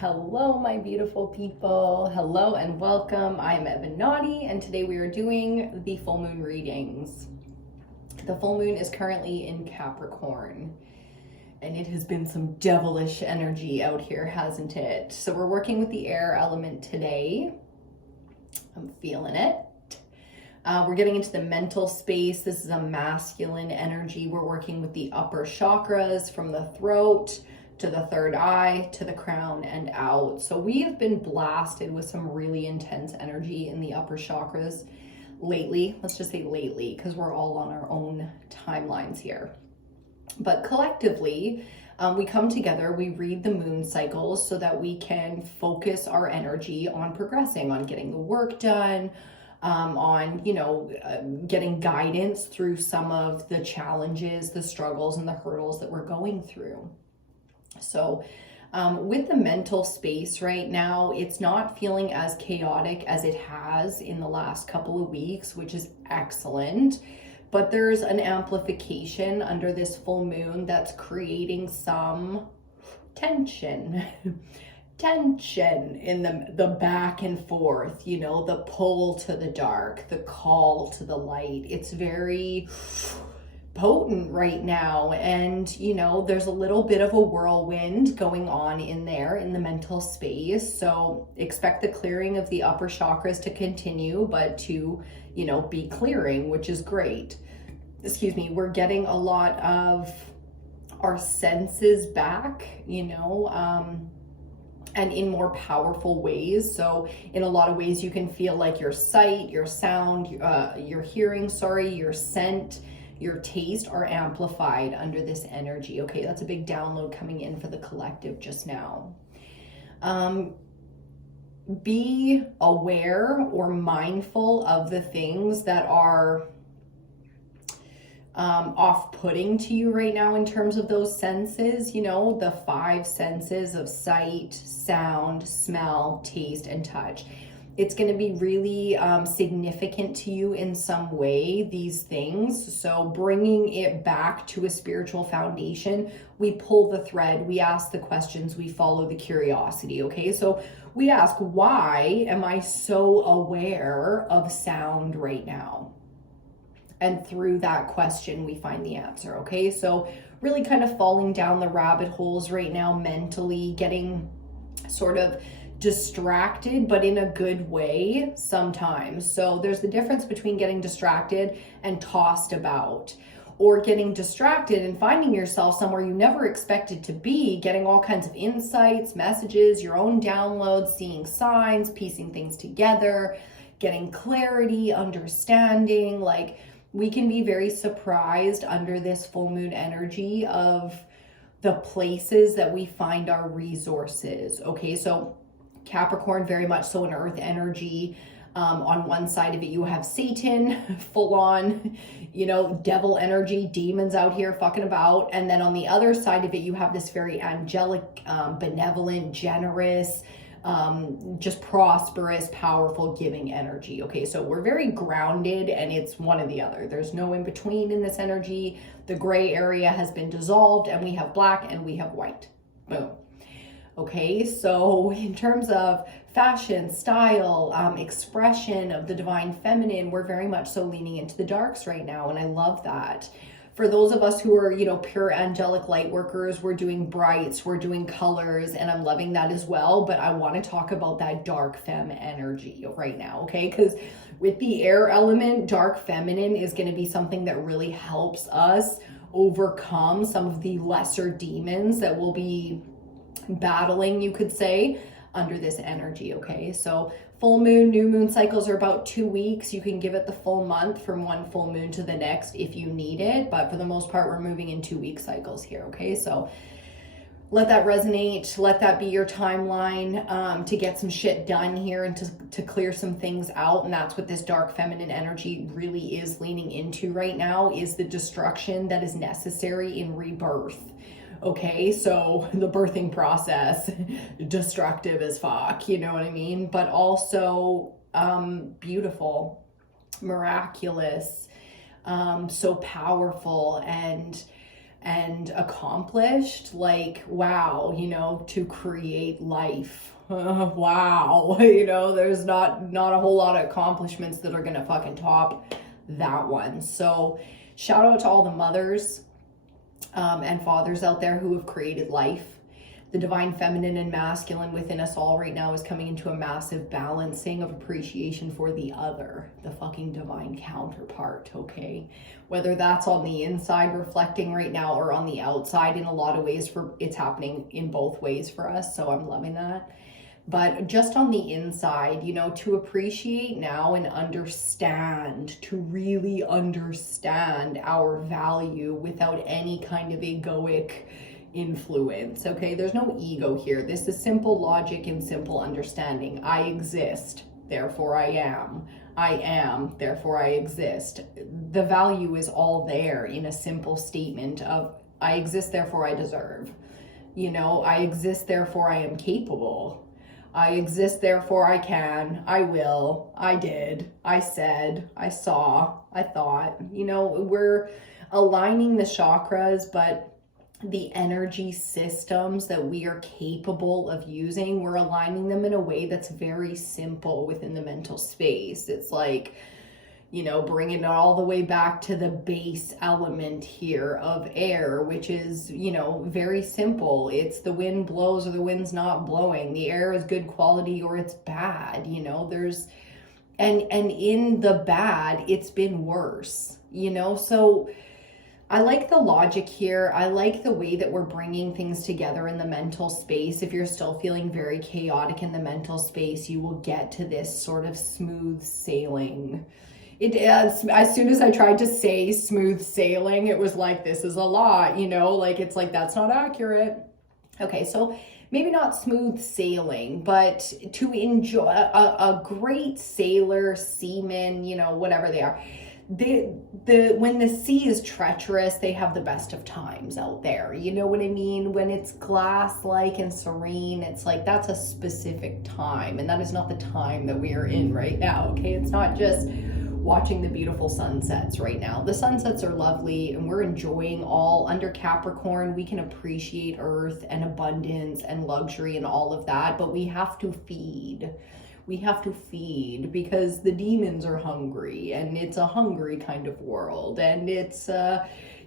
Hello, my beautiful people. Hello and welcome. I am Evan Naughty, and today we are doing the full moon readings. The full moon is currently in Capricorn, and it has been some devilish energy out here, hasn't it? So we're working with the air element today. I'm feeling it. We're getting into the mental space. This is a masculine energy. We're working with the upper chakras from the throat to the third eye, to the crown and out. So we have been blasted with some really intense energy in the upper chakras lately. Let's just say lately, because we're all on our own timelines here. But collectively, we come together, we read the moon cycles so that we can focus our energy on progressing, on getting the work done, on, getting guidance through some of the challenges, the struggles, and the hurdles that we're going through. So with the mental space right now, it's not feeling as chaotic as it has in the last couple of weeks, which is excellent. But there's an amplification under this full moon that's creating some tension. Tension in the back and forth, the pull to the dark, the call to the light. It's very potent right now, and there's a little bit of a whirlwind going on in there in the mental space. So expect the clearing of the upper chakras to continue, but to be clearing, which is great. We're getting a lot of our senses back, and in more powerful ways. So in a lot of ways you can feel like your sight, your sound, your hearing, your scent, your taste are amplified under this energy. Okay, that's a big download coming in for the collective just now. Be aware or mindful of the things that are off-putting to you right now in terms of those senses, the 5 senses of sight, sound, smell, taste, and touch. It's going to be really significant to you in some way, these things. So bringing it back to a spiritual foundation, we pull the thread, we ask the questions, we follow the curiosity, okay? So we ask, why am I so aware of sound right now? And through that question, we find the answer, okay? So really kind of falling down the rabbit holes right now mentally, getting sort of distracted, but in a good way sometimes. So there's the difference between getting distracted and tossed about, or getting distracted and finding yourself somewhere you never expected to be, getting all kinds of insights, messages, your own downloads, seeing signs, piecing things together, getting clarity, understanding. Like, we can be very surprised under this full moon energy of the places that we find our resources. Okay, so Capricorn, very much so an earth energy. On one side of it, you have Satan, full on, devil energy, demons out here fucking about. And then on the other side of it, you have this very angelic, benevolent, generous, just prosperous, powerful, giving energy. Okay, so we're very grounded, and it's one or the other. There's no in between in this energy. The gray area has been dissolved, and we have black and we have white. Boom. Okay, so in terms of fashion, style, expression of the divine feminine, we're very much so leaning into the darks right now, and I love that. For those of us who are, pure angelic light workers, we're doing brights, we're doing colors, and I'm loving that as well. But I want to talk about that dark femme energy right now, okay? Because with the air element, dark feminine is going to be something that really helps us overcome some of the lesser demons that will be battling, you could say, under this energy. Okay, so full moon, new moon cycles are about 2 weeks. You can give it the full month from one full moon to the next if you need it, but for the most part, we're moving in 2-week cycles here. Okay, so let that resonate, let that be your timeline to get some shit done here and to clear some things out. And that's what this dark feminine energy really is leaning into right now, is the destruction that is necessary in rebirth. Okay, so the birthing process, destructive as fuck, you know what I mean? But also beautiful, miraculous, so powerful, and and accomplished. Like, wow, you know, to create life. Wow, you know, there's not a whole lot of accomplishments that are gonna fucking top that one. So shout out to all the mothers and fathers out there who have created life. The divine feminine and masculine within us all right now is coming into a massive balancing of appreciation for the other, the fucking divine counterpart, okay? Whether that's on the inside reflecting right now or on the outside, in a lot of ways, it's happening in both ways for us, so I'm loving that. But just on the inside, you know, to appreciate now and understand, to really understand our value without any kind of egoic influence, okay? There's no ego here. This is simple logic and simple understanding. I exist, therefore I am. I am, therefore I exist. The value is all there in a simple statement of I exist, therefore I deserve. You know, I exist, therefore I am capable. I exist, therefore I can, I will, I did, I said, I saw, I thought. You know, we're aligning the chakras, but the energy systems that we are capable of using, we're aligning them in a way that's very simple within the mental space. It's like, you know, bringing it all the way back to the base element here of air, which is, you know, very simple. It's the wind blows or the wind's not blowing. The air is good quality or it's bad, you know, and in the bad, it's been worse, you know, so I like the logic here. I like the way that we're bringing things together in the mental space. If you're still feeling very chaotic in the mental space, you will get to this sort of smooth sailing. As soon as I tried to say smooth sailing, it was like, this is a lot, you know, like, it's like, that's not accurate. Okay, so maybe not smooth sailing, but to enjoy a great sailor, seaman, you know, whatever they are. When the sea is treacherous, they have the best of times out there. You know what I mean? When it's glass-like and serene, it's like, that's a specific time, and that is not the time that we are in right now, okay? It's not just watching the beautiful sunsets right now. The sunsets are lovely and we're enjoying all. Under Capricorn, we can appreciate earth and abundance and luxury and all of that, but we have to feed. We have to feed because the demons are hungry, and it's a hungry kind of world, and it's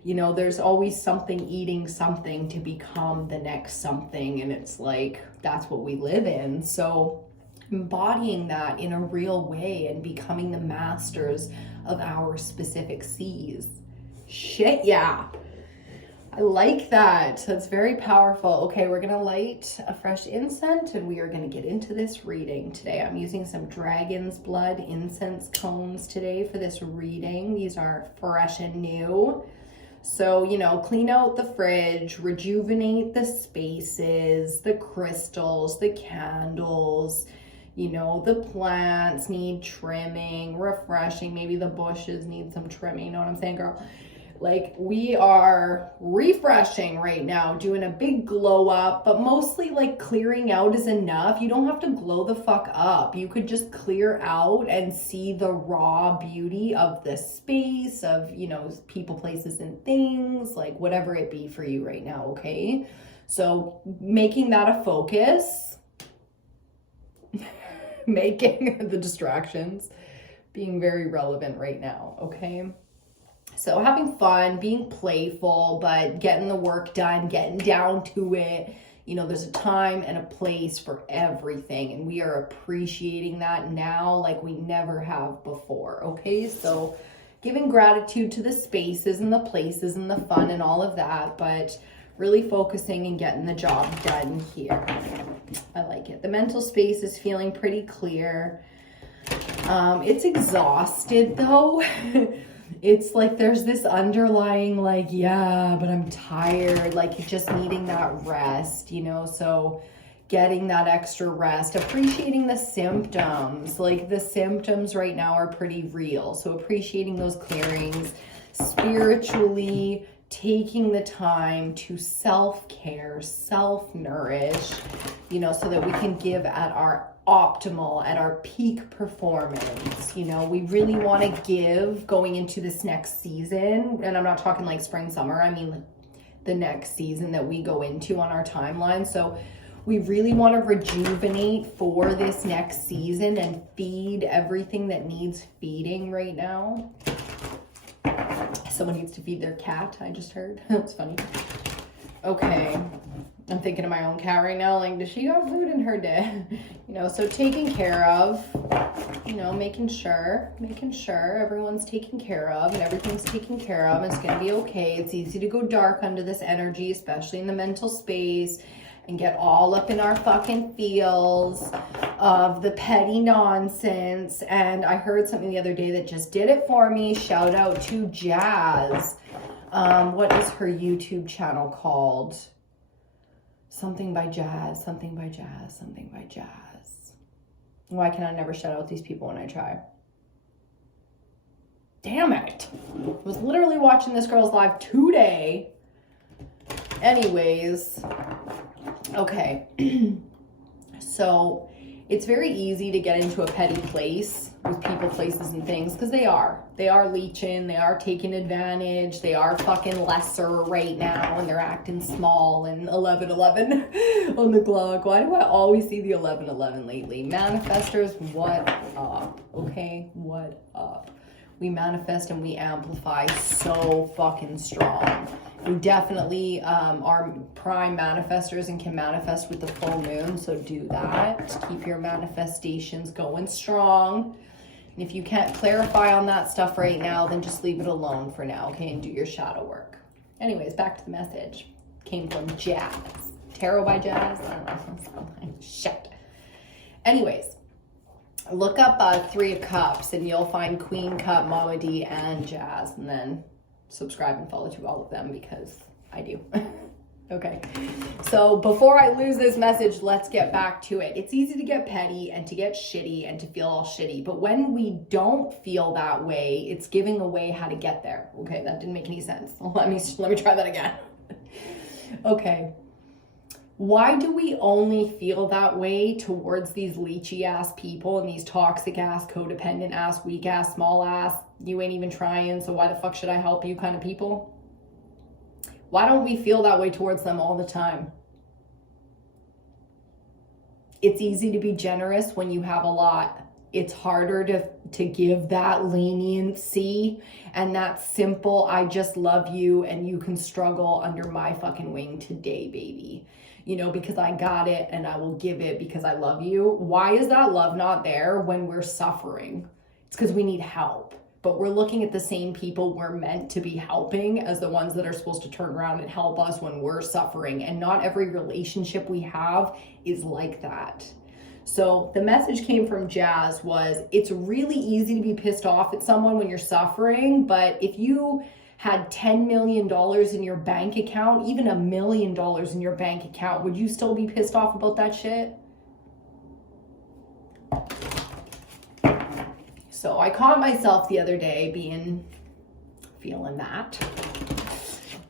you know, there's always something eating something to become the next something, and it's like, that's what we live in. So embodying that in a real way and becoming the masters of our specific seas. Shit, yeah. I like that. That's very powerful. Okay, we're gonna light a fresh incense and we are gonna get into this reading today. I'm using some dragon's blood incense cones today for this reading. These are fresh and new. So, you know, clean out the fridge, rejuvenate the spaces, the crystals, the candles. You know, the plants need trimming, refreshing. Maybe the bushes need some trimming. You know what I'm saying, girl? Like, we are refreshing right now, doing a big glow up, but mostly like clearing out is enough. You don't have to glow the fuck up. You could just clear out and see the raw beauty of the space, of, you know, people, places, and things, like whatever it be for you right now, okay? So making that a focus, making the distractions being very relevant right now, okay? So having fun, being playful, but getting the work done, getting down to it. You know, there's a time and a place for everything, and we are appreciating that now like we never have before, okay? So giving gratitude to the spaces and the places and the fun and all of that, but really focusing and getting the job done here. I like it. The mental space is feeling pretty clear. It's exhausted though. It's like there's this underlying like, yeah, but I'm tired, like just needing that rest, you know? So getting that extra rest, appreciating the symptoms. Like the symptoms right now are pretty real. So appreciating those clearings, spiritually taking the time to self-care, self-nourish, you know, so that we can give at our optimal, at our peak performance. You know, we really want to give going into this next season. And I'm not talking like spring, summer. I mean the next season that we go into on our timeline. So we really want to rejuvenate for this next season and feed everything that needs feeding right now. Someone needs to feed their cat, I just heard. That's funny. Okay. I'm thinking of my own cat right now. Like, does she got food in her day? You know, so taking care of, you know, making sure everyone's taken care of and everything's taken care of. It's going to be okay. It's easy to go dark under this energy, especially in the mental space, and get all up in our fucking feels of the petty nonsense. And I heard something the other day that just did it for me. Shout out to Jazz. What is her YouTube channel called? Something by Jazz. Why can I never shout out these people when I try? Damn it. I was literally watching this girl's live today. Anyways, okay. So it's very easy to get into a petty place with people, places, and things, because they are leeching, they are taking advantage, they are fucking lesser right now, and they're acting small. And 11:11 on the clock. Why do I always see the 11:11 lately? Manifestors, what up? Okay, what up? We manifest and we amplify so fucking strong. We definitely are prime manifestors and can manifest with the full moon, so do that. Keep your manifestations going strong. And if you can't clarify on that stuff right now, then just leave it alone for now, okay? And do your shadow work. Anyways, back to the message. Came from Jazz. Tarot by Jazz? I don't know. Shit. Anyways, look up 3 of Cups and you'll find Queen Cup, Mama D, and Jazz. And then subscribe and follow to all of them because I do. Okay, so before I lose this message, let's get back to it. It's easy to get petty and to get shitty and to feel all shitty, but when we don't feel that way, it's giving away how to get there. Okay, that didn't make any sense. Let me try that again. Okay, why do we only feel that way towards these leechy ass people and these toxic ass, codependent ass, weak ass, small ass, you ain't even trying, so why the fuck should I help you kind of people? Why don't we feel that way towards them all the time? It's easy to be generous when you have a lot. It's harder to give that leniency and that simple, I just love you and you can struggle under my fucking wing today, baby. You know, because I got it and I will give it because I love you. Why is that love not there when we're suffering? It's because we need help. But we're looking at the same people we're meant to be helping as the ones that are supposed to turn around and help us when we're suffering. And not every relationship we have is like that. So the message came from Jazz was, it's really easy to be pissed off at someone when you're suffering. But if you had $10 million in your bank account, even $1 million in your bank account, would you still be pissed off about that shit? So I caught myself the other day feeling that,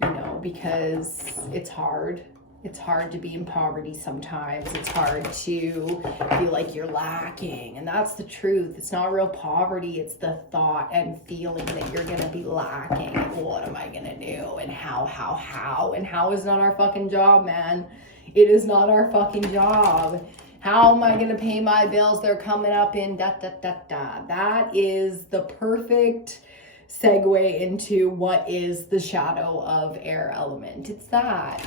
you know, because it's hard. It's hard to be in poverty sometimes. It's hard to feel like you're lacking. And that's the truth. It's not real poverty. It's the thought and feeling that you're going to be lacking. What am I going to do? And how? And how is not our fucking job, man. It is not our fucking job. How am I going to pay my bills? They're coming up in da-da-da-da. That is the perfect segue into what is the shadow of air element. It's that,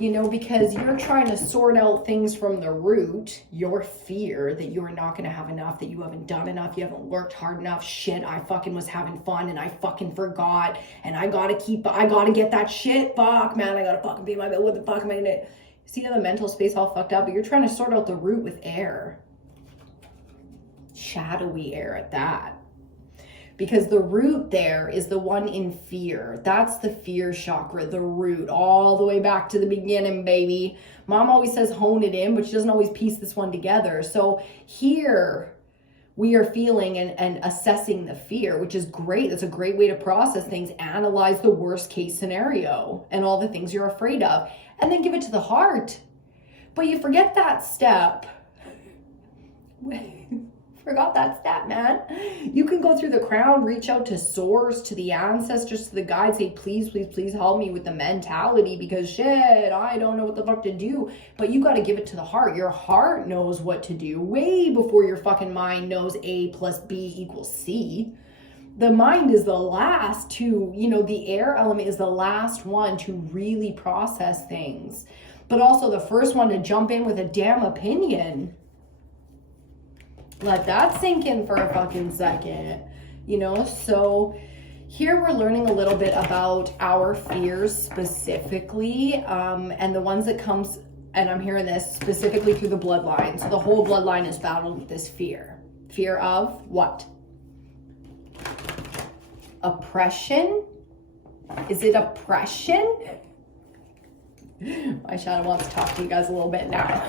you know, because you're trying to sort out things from the root, your fear that you're not going to have enough, that you haven't done enough, you haven't worked hard enough. Shit, I fucking was having fun and I fucking forgot and I got to get that shit. Fuck, man, I got to fucking pay my bill. What the fuck am I going to... See how the mental space all fucked up, but you're trying to sort out the root with air. Shadowy air at that. Because the root there is the one in fear. That's the fear chakra, the root, all the way back to the beginning, baby. Mom always says hone it in, but she doesn't always piece this one together. So here we are feeling and assessing the fear, which is great. That's a great way to process things. Analyze the worst case scenario and all the things you're afraid of. And then give it to the heart. But you forget that step Forgot that step, man. You can go through the crown, reach out to source, to the ancestors, to the guides, say, please, please, please help me with the mentality, because shit, I don't know what the fuck to do. But you got to give it to the heart. Your heart knows what to do way before your fucking mind knows A plus B equals C. The mind is the last to, the air element is the last one to really process things, but also the first one to jump in with a damn opinion. Let that sink in for a fucking second, so here we're learning a little bit about our fears specifically, and the ones that comes, and I'm hearing this specifically through the bloodline. So the whole bloodline is battled with this fear of what? Oppression? Is it oppression? My shadow wants to talk to you guys a little bit now.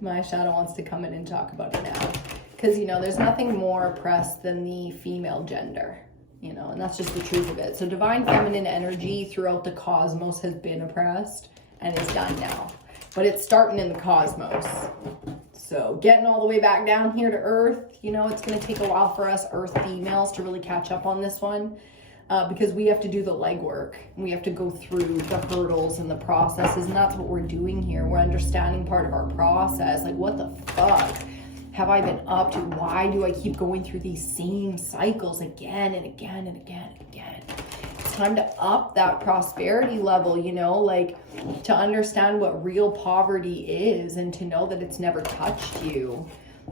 My shadow wants to come in and talk about it now. Because, there's nothing more oppressed than the female gender, and that's just the truth of it. So divine feminine energy throughout the cosmos has been oppressed and is done now. But it's starting in the cosmos. So getting all the way back down here to Earth, it's going to take a while for us Earth females to really catch up on this one. Because we have to do the legwork. We have to go through the hurdles and the processes, and that's what we're doing here. We're understanding part of our process. Like, what the fuck have I been up to? Why do I keep going through these same cycles again and again and again and again? It's time to up that prosperity level, to understand what real poverty is and to know that it's never touched you.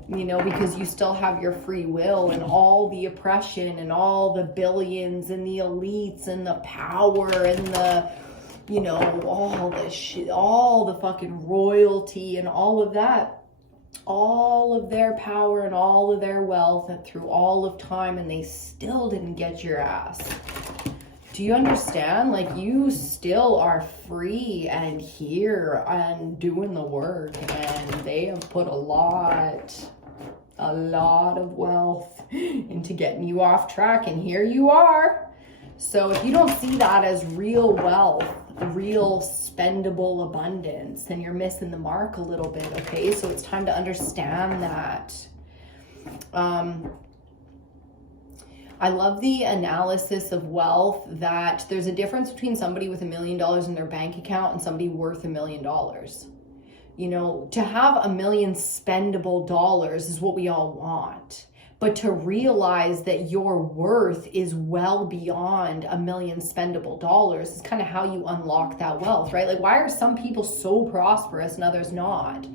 Because you still have your free will, and all the oppression and all the billions and the elites and the power and the, all the shit, all the fucking royalty and all of that, all of their power and all of their wealth and through all of time, and they still didn't get your ass. Do you understand? Like, you still are free and here and doing the work, and they have put a lot of wealth into getting you off track, and here you are. So if you don't see that as real wealth, real spendable abundance, then you're missing the mark a little bit, okay? So it's time to understand that. I love the analysis of wealth, that there's a difference between somebody with $1 million in their bank account and somebody worth $1 million. To have $1 million spendable dollars is what we all want. But to realize that your worth is well beyond $1 million spendable dollars is kind of how you unlock that wealth, right? Like, why are some people so prosperous and others not?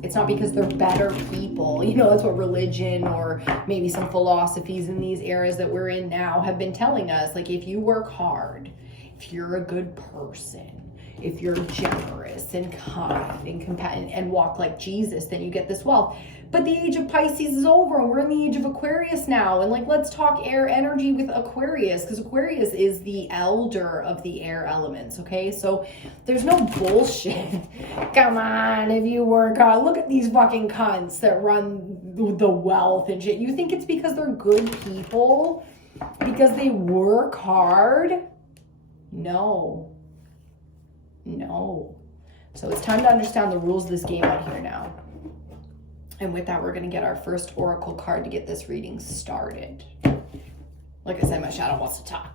It's not because they're better people. That's what religion or maybe some philosophies in these eras that we're in now have been telling us. Like, if you work hard, if you're a good person, if you're generous and kind and compassionate and walk like Jesus, then you get this wealth. But the age of Pisces is over, and we're in the age of Aquarius now. And let's talk air energy with Aquarius, because Aquarius is the elder of the air elements, okay? So there's no bullshit. Come on, if you work hard, look at these fucking cunts that run the wealth and shit. You think it's because they're good people? Because they work hard? No. So it's time to understand the rules of this game out here now. And with that, we're going to get our first oracle card to get this reading started. Like I said, my shadow wants to talk.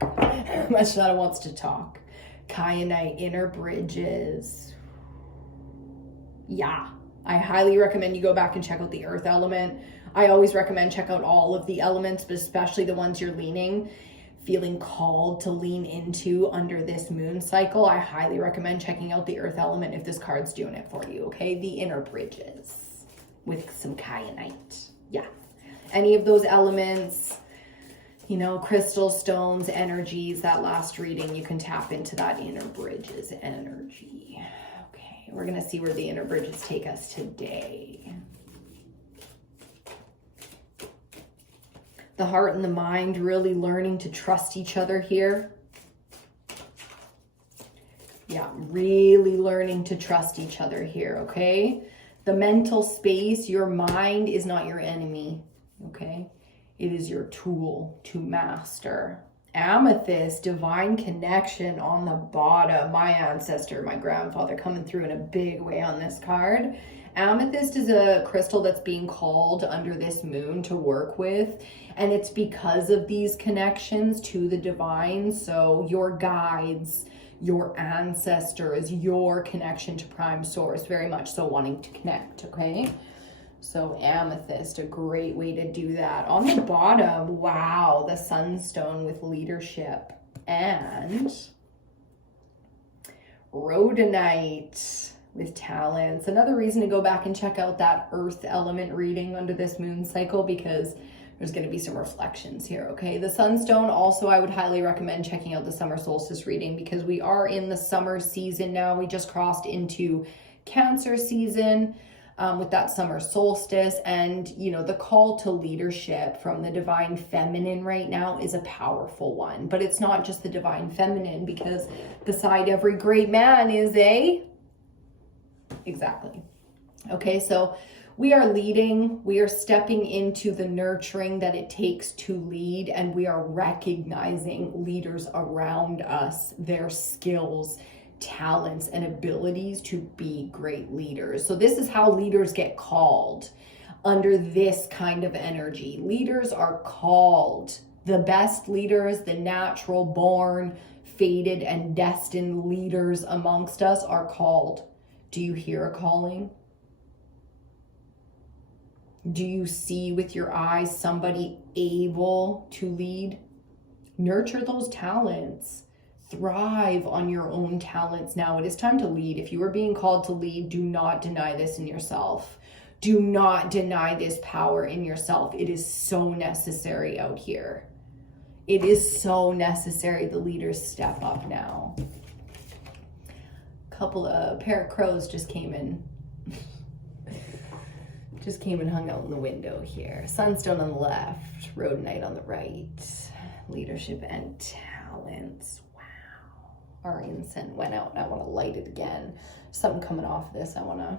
My shadow wants to talk. Kyanite, inner bridges. Yeah, I highly recommend you go back and check out the earth element. I always recommend check out all of the elements, but especially the ones you're feeling called to lean into under this moon cycle. I highly recommend checking out the earth element if this card's doing it for you, okay? The inner bridges with some kyanite. Yeah. Any of those elements, crystals, stones, energies, that last reading, you can tap into that inner bridges energy. Okay, we're going to see where the inner bridges take us today. The heart and the mind really learning to trust each other here. Yeah, really learning to trust each other here, okay? The mental space, your mind is not your enemy, okay? It is your tool to master. Amethyst, divine connection on the bottom. My ancestor, my grandfather coming through in a big way on this card. Amethyst is a crystal that's being called under this moon to work with, and it's because of these connections to the divine. So your guides, your ancestors, your connection to prime source, very much so wanting to connect, okay? So amethyst, a great way to do that. On the bottom, wow, the sunstone with leadership, and rhodonite with talents. Another reason to go back and check out that earth element reading under this moon cycle, because there's going to be some reflections here, okay? The sunstone, also I would highly recommend checking out the summer solstice reading, because we are in the summer season now. We just crossed into Cancer season with that summer solstice, and you know, the call to leadership from the divine feminine right now is a powerful one. But it's not just the divine feminine, because beside every great man is a... Exactly. Okay, so we are leading, we are stepping into the nurturing that it takes to lead, and we are recognizing leaders around us, their skills, talents, and abilities to be great leaders. So this is how leaders get called under this kind of energy. Leaders are called. The best leaders, the natural born, fated, and destined leaders amongst us are called. Do you hear a calling? Do you see with your eyes somebody able to lead? Nurture those talents. Thrive on your own talents now. It is time to lead. If you are being called to lead, do not deny this in yourself. Do not deny this power in yourself. It is so necessary out here. It is so necessary the leaders step up now. A pair of crows just came in. Just came and hung out in the window here. Sunstone on the left, rhodonite on the right. Leadership and talents. Wow. Our incense went out and I want to light it again. Something coming off this I want to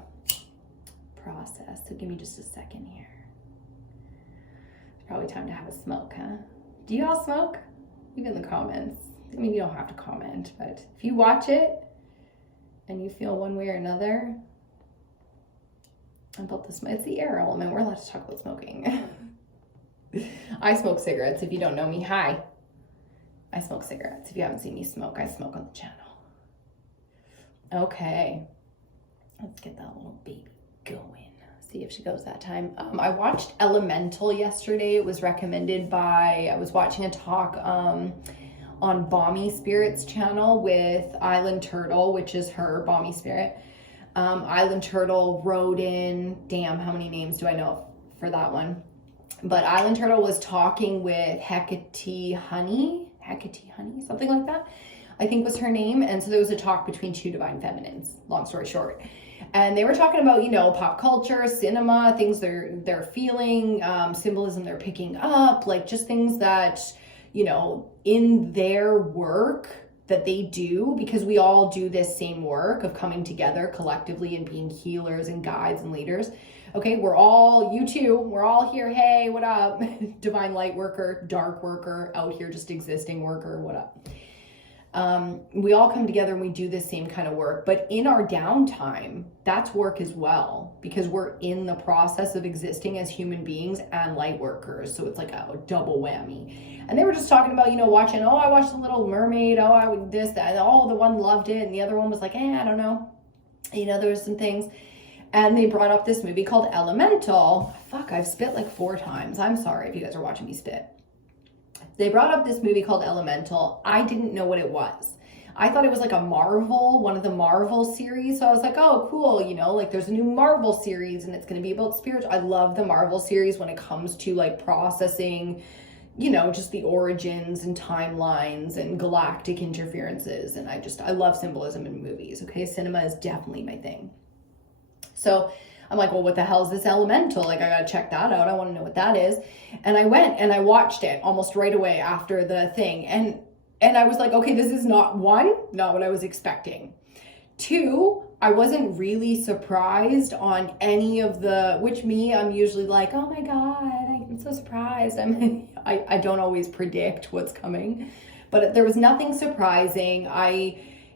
process. So give me just a second here. It's probably time to have a smoke, huh? Do you all smoke? Leave in the comments. I mean, you don't have to comment, but if you watch it and you feel one way or another about this, it's the air element. We're allowed to talk about smoking. I smoke cigarettes. If you don't know me, hi. I smoke cigarettes. If you haven't seen me smoke, I smoke on the channel. Okay, let's get that little baby going. See if she goes that time. I watched Elemental yesterday. It was recommended by, I was watching a talk on Balmy Spirit's channel with Island Turtle, which is her Balmy Spirit. Island Turtle wrote in, damn, how many names do I know for that one? But Island Turtle was talking with Hecate Honey, something like that, I think was her name. And so there was a talk between two divine feminines, long story short. And they were talking about, you know, pop culture, cinema, things they're feeling, symbolism they're picking up, like just things that, you know, in their work that they do, because we all do this same work of coming together collectively and being healers and guides and leaders. Okay, we're all, you too, we're all here. Hey, what up? Divine light worker, dark worker, out here just existing worker, what up? We all come together and we do this same kind of work, but in our downtime, that's work as well, because we're in the process of existing as human beings and light workers. So it's like a double whammy. And they were just talking about, you know, watching, oh, I watched The Little Mermaid, oh, I would this, that, and oh, the one loved it, and the other one was like, I don't know. You know, there was some things. And they brought up this movie called Elemental. Fuck, I've spit like 4 times. I'm sorry if you guys are watching me spit. They brought up this movie called Elemental. I didn't know what it was. I thought it was like a Marvel, one of the Marvel series. So I was like, oh, cool. You know, like there's a new Marvel series and it's going to be about spirits. I love the Marvel series when it comes to like processing, you know, just the origins and timelines and galactic interferences. And I love symbolism in movies. Okay. Cinema is definitely my thing. So I'm like, well, what the hell is this Elemental? Like, I gotta check that out. I want to know what that is. And I went and I watched it almost right away after the thing. And I was like, okay, this is not what I was expecting. 2, I wasn't really surprised on any of the, I'm usually like, oh my God, I'm so surprised. I don't always predict what's coming, but there was nothing surprising.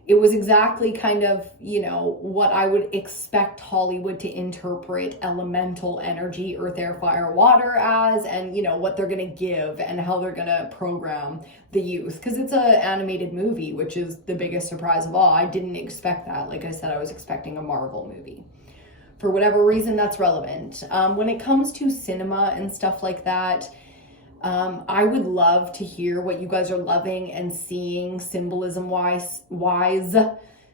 it was exactly kind of, you know, what I would expect Hollywood to interpret elemental energy, earth, air, fire, water as, and, you know, what they're going to give and how they're going to program the youth. Because it's an animated movie, which is the biggest surprise of all. I didn't expect that. Like I said, I was expecting a Marvel movie. For whatever reason, that's relevant. When it comes to cinema and stuff like that, I would love to hear what you guys are loving and seeing symbolism wise,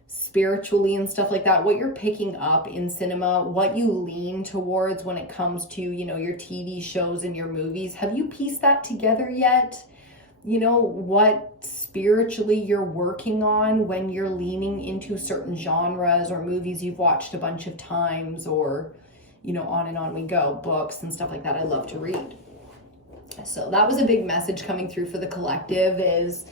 spiritually and stuff like that, what you're picking up in cinema, what you lean towards when it comes to, you know, your TV shows and your movies. Have you pieced that together yet? You know, what spiritually you're working on when you're leaning into certain genres or movies you've watched a bunch of times, or, you know, on and on we go, books and stuff like that. I love to read. So that was a big message coming through for the collective is,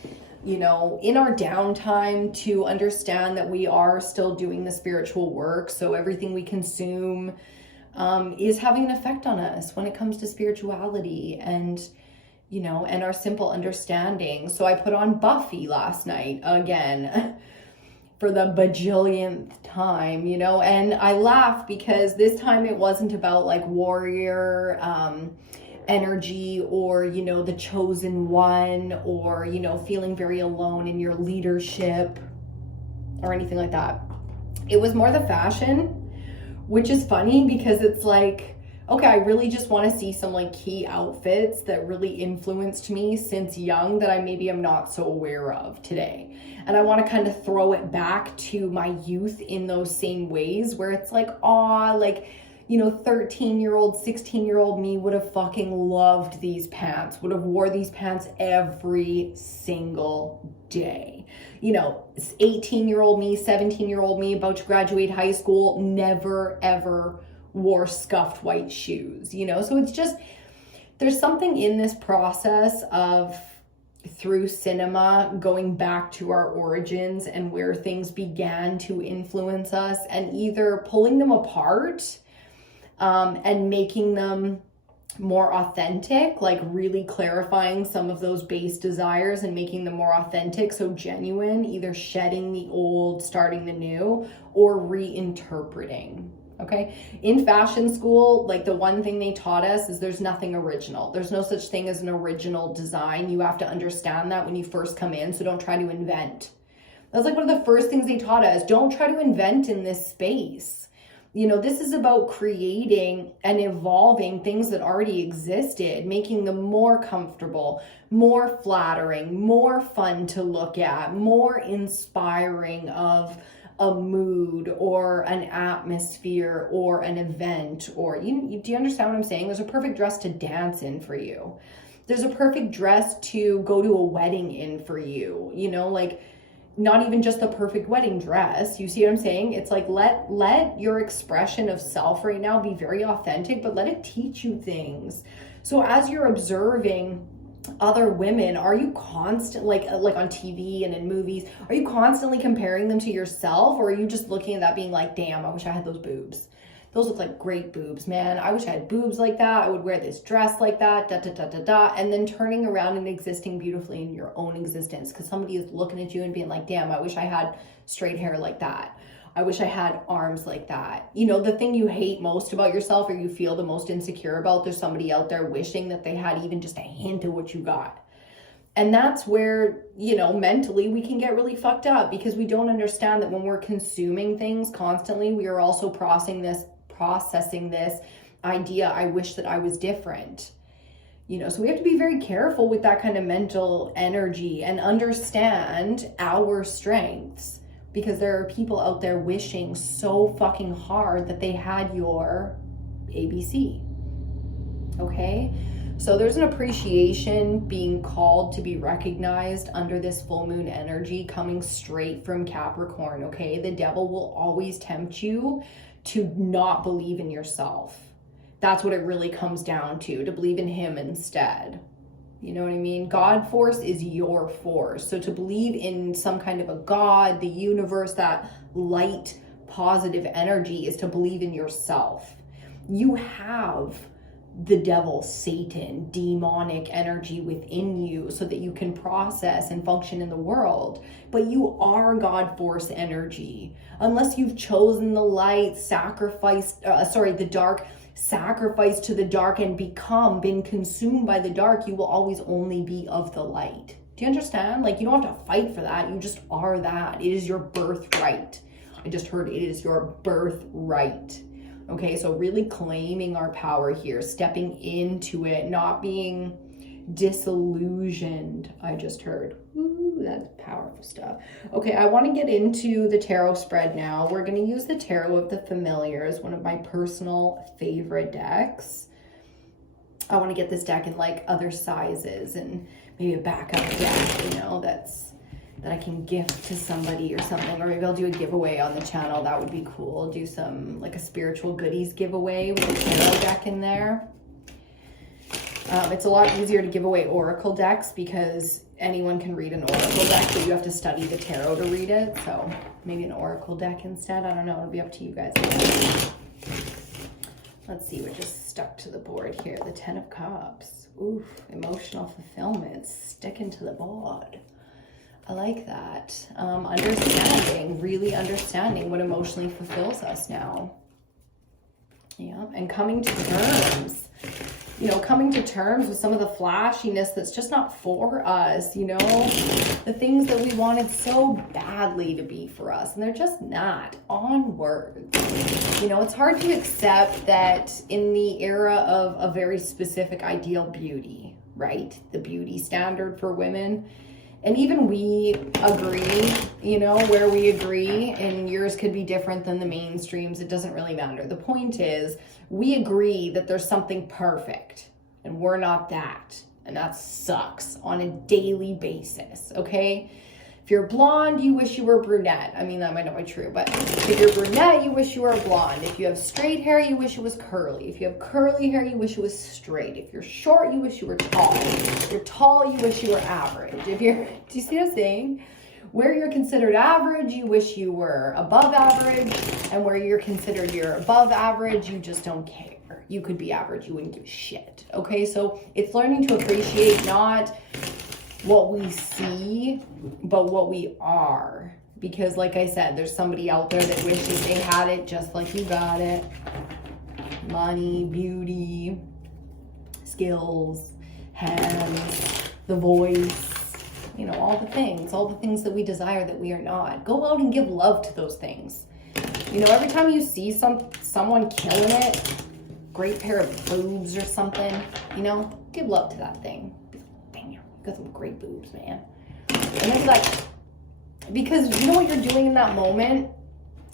you know, in our downtime to understand that we are still doing the spiritual work. So everything we consume is having an effect on us when it comes to spirituality and, you know, and our simple understanding. So I put on Buffy last night again for the bajillionth time, you know, and I laugh because this time it wasn't about like warrior, energy or, you know, the chosen one, or, you know, feeling very alone in your leadership or anything like that. It was more the fashion, which is funny because it's like, okay, I really just want to see some like key outfits that really influenced me since young that I maybe am not so aware of today. And I want to kind of throw it back to my youth in those same ways where it's like, aw, like, you know, 13-year-old, 16-year-old me would have fucking loved these pants, would have wore these pants every single day. You know, 18-year-old me, 17-year-old me about to graduate high school, never, ever wore scuffed white shoes, you know? So it's just, there's something in this process of, through cinema, going back to our origins and where things began to influence us and either pulling them apart and making them more authentic, like really clarifying some of those base desires and making them more authentic, so genuine, either shedding the old, starting the new, or reinterpreting. Okay. In fashion school, like the one thing they taught us is there's nothing original. There's no such thing as an original design. You have to understand that when you first come in. So don't try to invent. That's like one of the first things they taught us. Don't try to invent in this space. You know, this is about creating and evolving things that already existed, making them more comfortable, more flattering, more fun to look at, more inspiring of a mood or an atmosphere or an event. Or do you understand what I'm saying? There's a perfect dress to dance in for you. There's a perfect dress to go to a wedding in for you, you know, like not even just the perfect wedding dress. You see what I'm saying? It's like, let your expression of self right now be very authentic, but let it teach you things. So as you're observing other women, are you constant, like on TV and in movies, are you constantly comparing them to yourself? Or are you just looking at that being like, damn, I wish I had those boobs. Those look like great boobs, man. I wish I had boobs like that. I would wear this dress like that, da, da, da, da, da. And then turning around and existing beautifully in your own existence because somebody is looking at you and being like, damn, I wish I had straight hair like that. I wish I had arms like that. You know, the thing you hate most about yourself or you feel the most insecure about, there's somebody out there wishing that they had even just a hint of what you got. And that's where, you know, mentally we can get really fucked up because we don't understand that when we're consuming things constantly, we are also processing this idea, I wish that I was different. You know, so we have to be very careful with that kind of mental energy and understand our strengths, because there are people out there wishing so fucking hard that they had your ABC. Okay? So there's an appreciation being called to be recognized under this full moon energy coming straight from Capricorn. Okay? The devil will always tempt you to not believe in yourself. That's what it really comes down to believe in him instead. You know what I mean? God force is your force. So to believe in some kind of a God, the universe, that light, positive energy is to believe in yourself. You have the devil, Satan, demonic energy within you so that you can process and function in the world. But you are God force energy. Unless you've chosen the light, the dark, sacrifice to the dark and been consumed by the dark, you will always only be of the light. Do you understand? Like, you don't have to fight for that. You just are that. It is your birthright. I just heard it is your birthright. Okay, so really claiming our power here, stepping into it, not being disillusioned. I just heard. Ooh, that's powerful stuff. Okay, I want to get into the tarot spread now. We're going to use the Tarot of the Familiars, one of my personal favorite decks. I want to get this deck in like other sizes and maybe a backup deck, you know, that I can gift to somebody or something, or maybe I'll do a giveaway on the channel. That would be cool. Do some like a spiritual goodies giveaway with a tarot deck in there. It's a lot easier to give away oracle decks because anyone can read an oracle deck, but you have to study the tarot to read it. So maybe an oracle deck instead. I don't know. It'll be up to you guys. Let's see. We're just stuck to the board here. The Ten of Cups. Oof. Emotional fulfillment. Sticking to the board. I like that. Really understanding what emotionally fulfills us now. Yeah, and coming to terms. You know, coming to terms with some of the flashiness that's just not for us, you know, the things that we wanted so badly to be for us, and they're just not. Onward. You know, it's hard to accept that in the era of a very specific ideal beauty, right? The beauty standard for women. And even we agree, you know, where we agree, and yours could be different than the mainstreams. It doesn't really matter. The point is, we agree that there's something perfect, and we're not that. And that sucks on a daily basis, okay? If you're blonde, you wish you were brunette. I mean, that might not be true, but if you're brunette, you wish you were blonde. If you have straight hair, you wish it was curly. If you have curly hair, you wish it was straight. If you're short, you wish you were tall. If you're tall, you wish you were average. Do you see what I'm saying? Where you're considered average, you wish you were above average. And where you're considered you're above average, you just don't care. You could be average, you wouldn't give a shit. Okay, so it's learning to appreciate not what we see, but what we are. Because like I said, there's somebody out there that wishes they had it just like you got it. Money, beauty, skills, hands, the voice, you know, all the things that we desire that we are not. Go out and give love to those things. You know, every time you see someone killing it, great pair of boobs or something, you know, give love to that thing. Got some great boobs, man. And it's like, because you know what you're doing in that moment?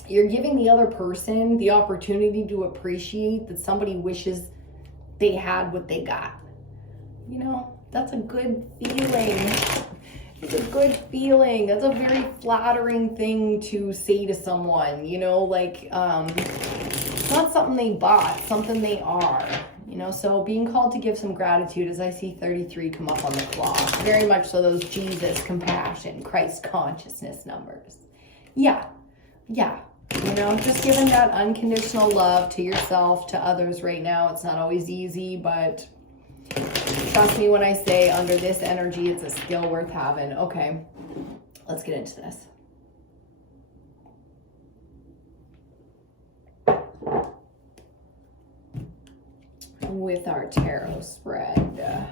You're giving the other person the opportunity to appreciate that somebody wishes they had what they got. You know, that's a good feeling. It's a good feeling. That's a very flattering thing to say to someone, you know, like, it's not something they bought, something they are. You know, so being called to give some gratitude, as I see 33 come up on the clock. Very much so those Jesus, compassion, Christ consciousness numbers. Yeah. You know, just giving that unconditional love to yourself, to others right now. It's not always easy, but trust me when I say under this energy, it's a skill worth having. Okay, let's get into this. With our tarot spread.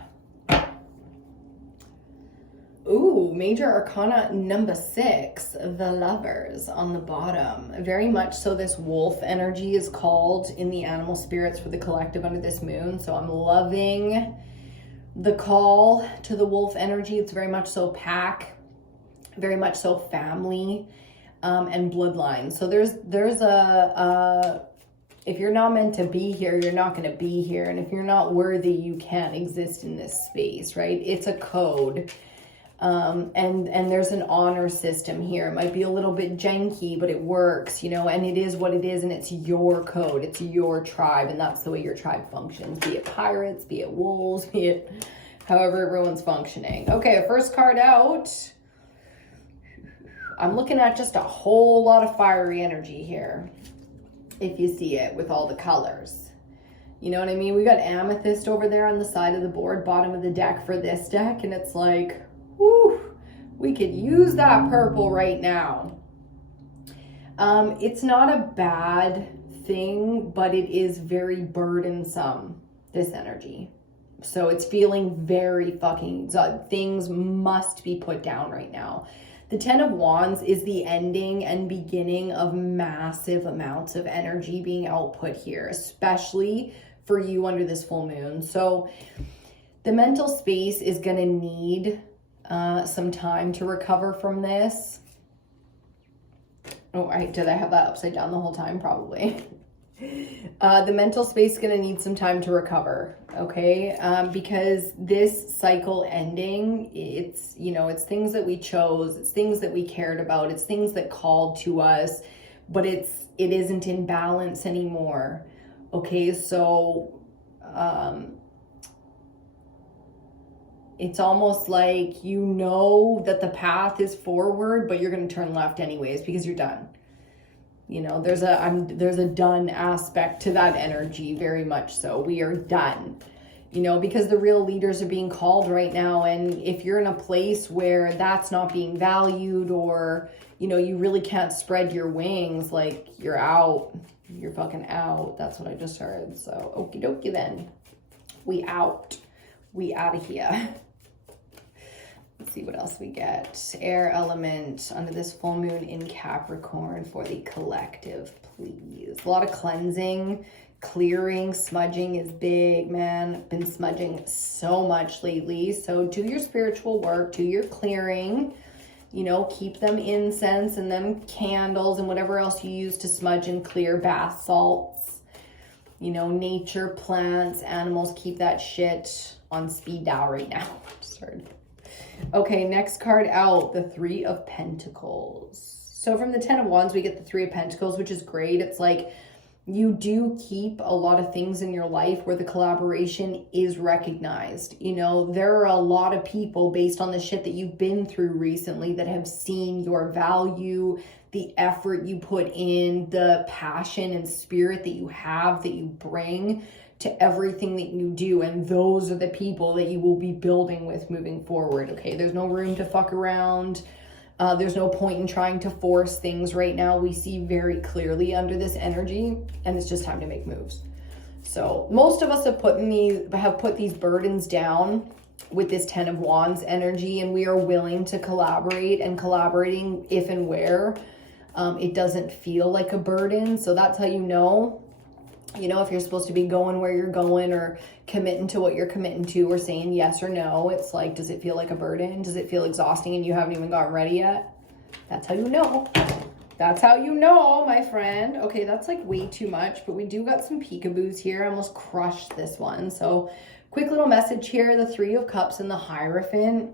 Ooh, Major Arcana number 6, the Lovers on the bottom. Very much so this wolf energy is called in the animal spirits for the collective under this moon. So I'm loving the call to the wolf energy. It's very much so pack, very much so family, and bloodline. So there's a if you're not meant to be here, you're not going to be here. And if you're not worthy, you can't exist in this space, right? It's a code. And there's an honor system here. It might be a little bit janky, but it works, you know, and it is what it is. And it's your code. It's your tribe. And that's the way your tribe functions, be it pirates, be it wolves, be it however everyone's functioning. Okay, first card out. I'm looking at just a whole lot of fiery energy here. If you see it with all the colors. You know what I mean? We got amethyst over there on the side of the board, bottom of the deck for this deck, and it's like, whoo, we could use that purple right now. It's not a bad thing, but it is very burdensome, this energy. So it's feeling very fucking, things must be put down right now. The Ten of Wands is the ending and beginning of massive amounts of energy being output here, especially for you under this full moon. So the mental space is going to need some time to recover from this. Oh, did I have that upside down the whole time? Probably. The mental space is going to need some time to recover, okay? Because this cycle ending, it's, you know, it's things that we chose, it's things that we cared about, it's things that called to us, but it isn't in balance anymore, okay? So, it's almost like you know that the path is forward, but you're going to turn left anyways because you're done. You know, there's a done aspect to that energy, very much so. We are done, you know, because the real leaders are being called right now. And if you're in a place where that's not being valued, or, you know, you really can't spread your wings, like, you're out. You're fucking out. That's what I just heard. So, okie dokie then. We out. We out of here. Let's see what else we get. Air element under this full moon in Capricorn for the collective, please. A lot of cleansing, clearing, smudging is big, man. I've been smudging so much lately. So do your spiritual work, do your clearing, you know, keep them incense and them candles and whatever else you use to smudge and clear, bath salts, you know, nature, plants, animals, keep that shit on speed dial right now. Sorry. Okay, next card out, the Three of Pentacles. So from the Ten of Wands, we get the Three of Pentacles, which is great. It's like you do keep a lot of things in your life where the collaboration is recognized. You know, there are a lot of people based on the shit that you've been through recently that have seen your value, the effort you put in, the passion and spirit that you have, that you bring to everything that you do, and those are the people that you will be building with moving forward, okay? There's no room to fuck around. There's no point in trying to force things right now. We see very clearly under this energy, and it's just time to make moves. So most of us have put these burdens down with this Ten of Wands energy, and we are willing to collaborate, and collaborating if and where it doesn't feel like a burden. So that's how you know, if you're supposed to be going where you're going, or committing to what you're committing to, or saying yes or no. It's like, does it feel like a burden? Does it feel exhausting and you haven't even gotten ready yet? That's how you know. That's how you know, my friend. Okay, that's like way too much, but we do got some peekaboos here. I almost crushed this one. So quick little message here, the Three of Cups and the Hierophant.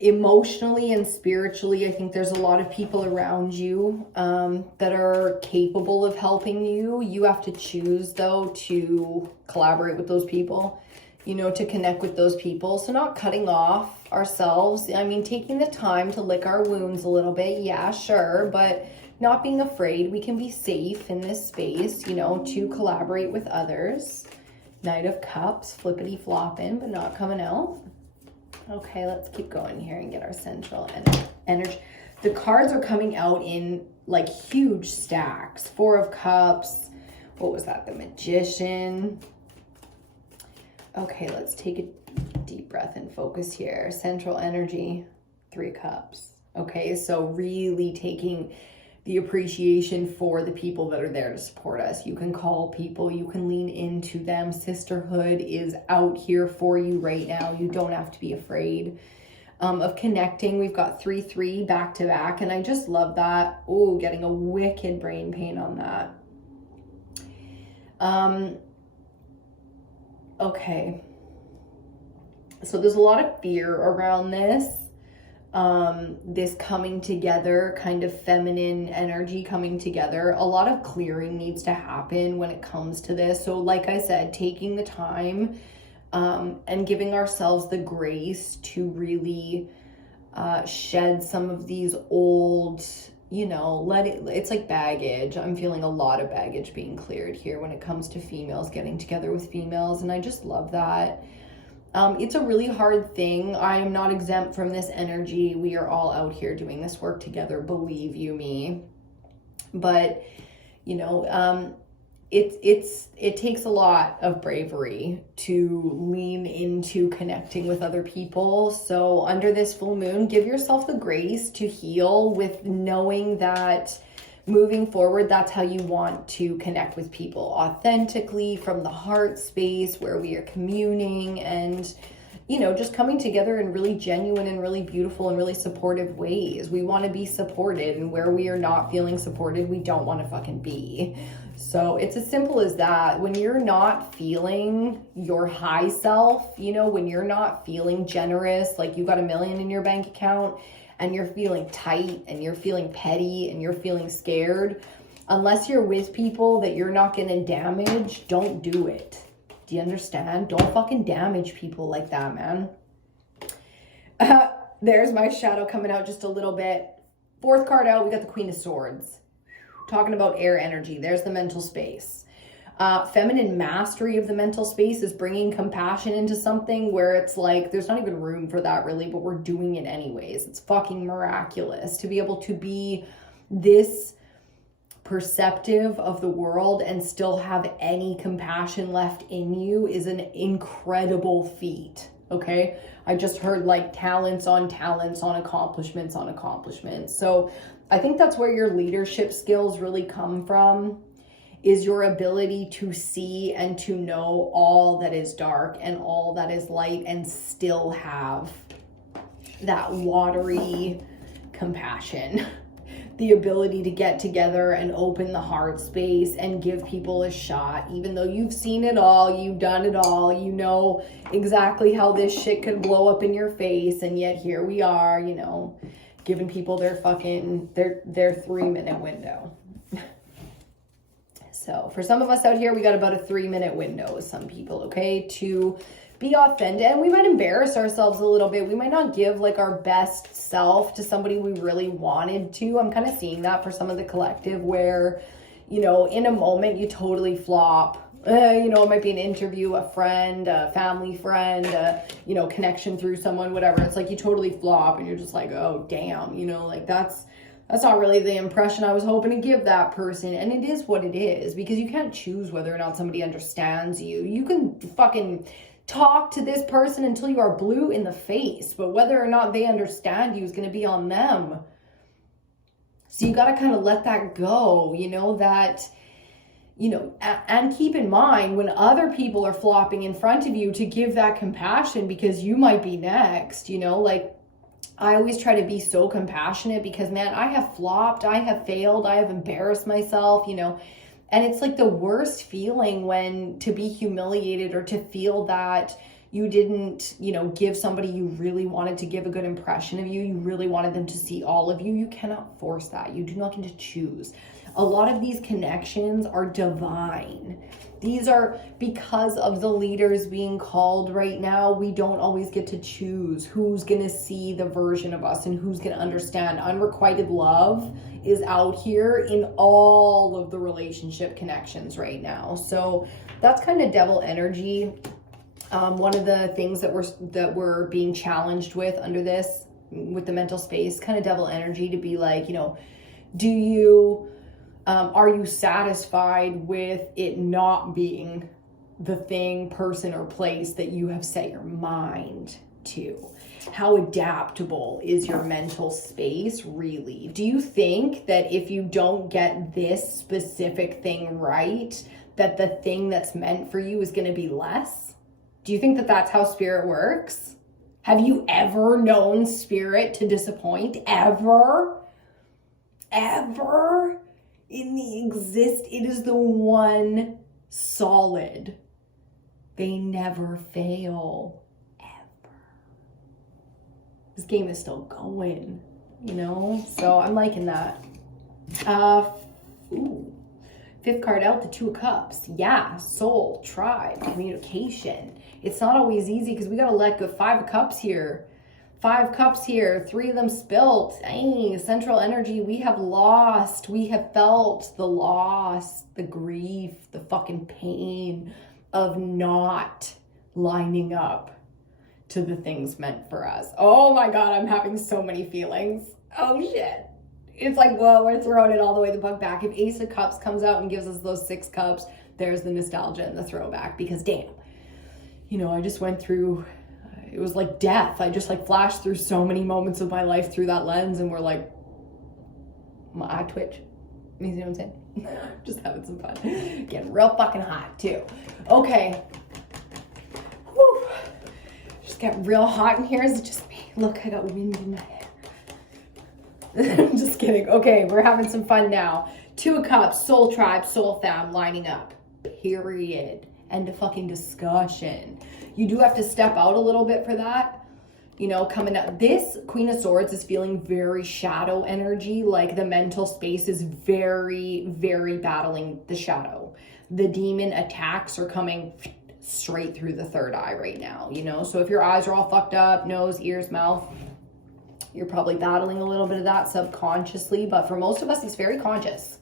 Emotionally and spiritually, I think there's a lot of people around you that are capable of helping you. You have to choose, though, to collaborate with those people, to connect with those people. So not cutting off ourselves. I mean, taking the time to lick our wounds a little bit. Yeah, sure. But not being afraid. We can be safe in this space, to collaborate with others. Knight of Cups, flippity flopping, but not coming out. Okay, let's keep going here and get our central energy. The cards are coming out in like huge stacks. Four of Cups. What was that? The Magician. Okay, let's take a deep breath and focus here. Central energy, Three Cups. Okay, so really taking the appreciation for the people that are there to support us. You can call people, you can lean into them. Sisterhood is out here for you right now. You don't have to be afraid of connecting. We've got 3-3 back to back, and I just love that. Oh, getting a wicked brain pain on that. Okay. So there's a lot of fear around this. This coming together, kind of feminine energy coming together. A lot of clearing needs to happen when it comes to this. So like I said, taking the time and giving ourselves the grace to really shed some of these old you know, let it, it's like baggage. I'm feeling a lot of baggage being cleared here when it comes to females getting together with females, and I just love that. It's a really hard thing. I am not exempt from this energy. We are all out here doing this work together, believe you me. But, you know, it takes a lot of bravery to lean into connecting with other people. So under this full moon, give yourself the grace to heal with knowing that moving forward, that's how you want to connect with people authentically from the heart space where we are communing and, you know, just coming together in really genuine and really beautiful and really supportive ways. We want to be supported, and where we are not feeling supported, we don't want to fucking be. So it's as simple as that. When you're not feeling your high self, you know, when you're not feeling generous, like you got $1 million in your bank account and you're feeling tight and you're feeling petty and you're feeling scared, unless you're with people that you're not going to damage, don't do it. Do you understand? Don't fucking damage people like that, man. There's my shadow coming out just a little bit. Fourth card out, we got the Queen of Swords. Talking about air energy. There's the mental space. Feminine mastery of the mental space is bringing compassion into something where it's like, there's not even room for that really, but we're doing it anyways. It's fucking miraculous to be able to be this perceptive of the world and still have any compassion left in you is an incredible feat. Okay. I just heard like talents on accomplishments on accomplishments. So I think that's where your leadership skills really come from, is your ability to see and to know all that is dark and all that is light and still have that watery compassion. The ability to get together and open the heart space and give people a shot, even though you've seen it all, you've done it all, you know exactly how this shit could blow up in your face, and yet here we are, you know, giving people their 3-minute window. So for some of us out here, we got about a 3-minute window with some people, okay, to be authentic. And we might embarrass ourselves a little bit. We might not give like our best self to somebody we really wanted to. I'm kind of seeing that for some of the collective where, you know, in a moment you totally flop. You know, it might be an interview, a friend, a family friend, you know, connection through someone, whatever. It's like you totally flop and you're just like, oh, damn, you know, like that's not really the impression I was hoping to give that person. And it is what it is, because you can't choose whether or not somebody understands you. You can fucking talk to this person until you are blue in the face, but whether or not they understand you is going to be on them. So you got to kind of let that go, you know, that, you know, and keep in mind when other people are flopping in front of you to give that compassion, because you might be next, you know, like I always try to be so compassionate because, man, I have flopped, I have failed, I have embarrassed myself, you know. And it's like the worst feeling when to be humiliated or to feel that you didn't, you know, give somebody you really wanted to give a good impression of you. You really wanted them to see all of you. You cannot force that. You do not get to choose. A lot of these connections are divine. These are because of the leaders being called right now. We don't always get to choose who's going to see the version of us and who's going to understand. Unrequited love is out here in all of the relationship connections right now. So that's kind of devil energy. One of the things that we're being challenged with under this, with the mental space, kind of devil energy, to be like, you know, are you satisfied with it not being the thing, person, or place that you have set your mind to? How adaptable is your mental space really? Do you think that if you don't get this specific thing right, that the thing that's meant for you is going to be less? Do you think that that's how spirit works? Have you ever known spirit to disappoint? Ever? Ever? It is the one solid. They never fail. Ever. This game is still going, you know? So I'm liking that. Fifth card out, the Two of Cups. Yeah, soul, tribe, communication. It's not always easy because we got to let go. 5 of Cups here. 5 cups here, 3 of them spilt. Dang, central energy, we have lost. We have felt the loss, the grief, the fucking pain of not lining up to the things meant for us. Oh my God, I'm having so many feelings. Oh shit. It's like, whoa, we're throwing it all the way the fuck back. If Ace of Cups comes out and gives us those 6 cups, there's the nostalgia and the throwback, because damn, you know, I just went through, it was like death. I just like flashed through so many moments of my life through that lens, and we're like, my eye twitch. You see what I'm saying? Just having some fun. Getting real fucking hot too. Okay. Whew. Just getting real hot in here. Is it just me? Look, I got wind in my hair. I'm just kidding. Okay, we're having some fun now. 2 of Cups, Soul Tribe, Soul Fam lining up. Period. End of fucking discussion. You do have to step out a little bit for that. You know, coming up, this Queen of Swords is feeling very shadow energy. Like the mental space is very, very battling the shadow. The demon attacks are coming straight through the third eye right now, you know? So if your eyes are all fucked up, nose, ears, mouth, you're probably battling a little bit of that subconsciously. But for most of us, it's very conscious.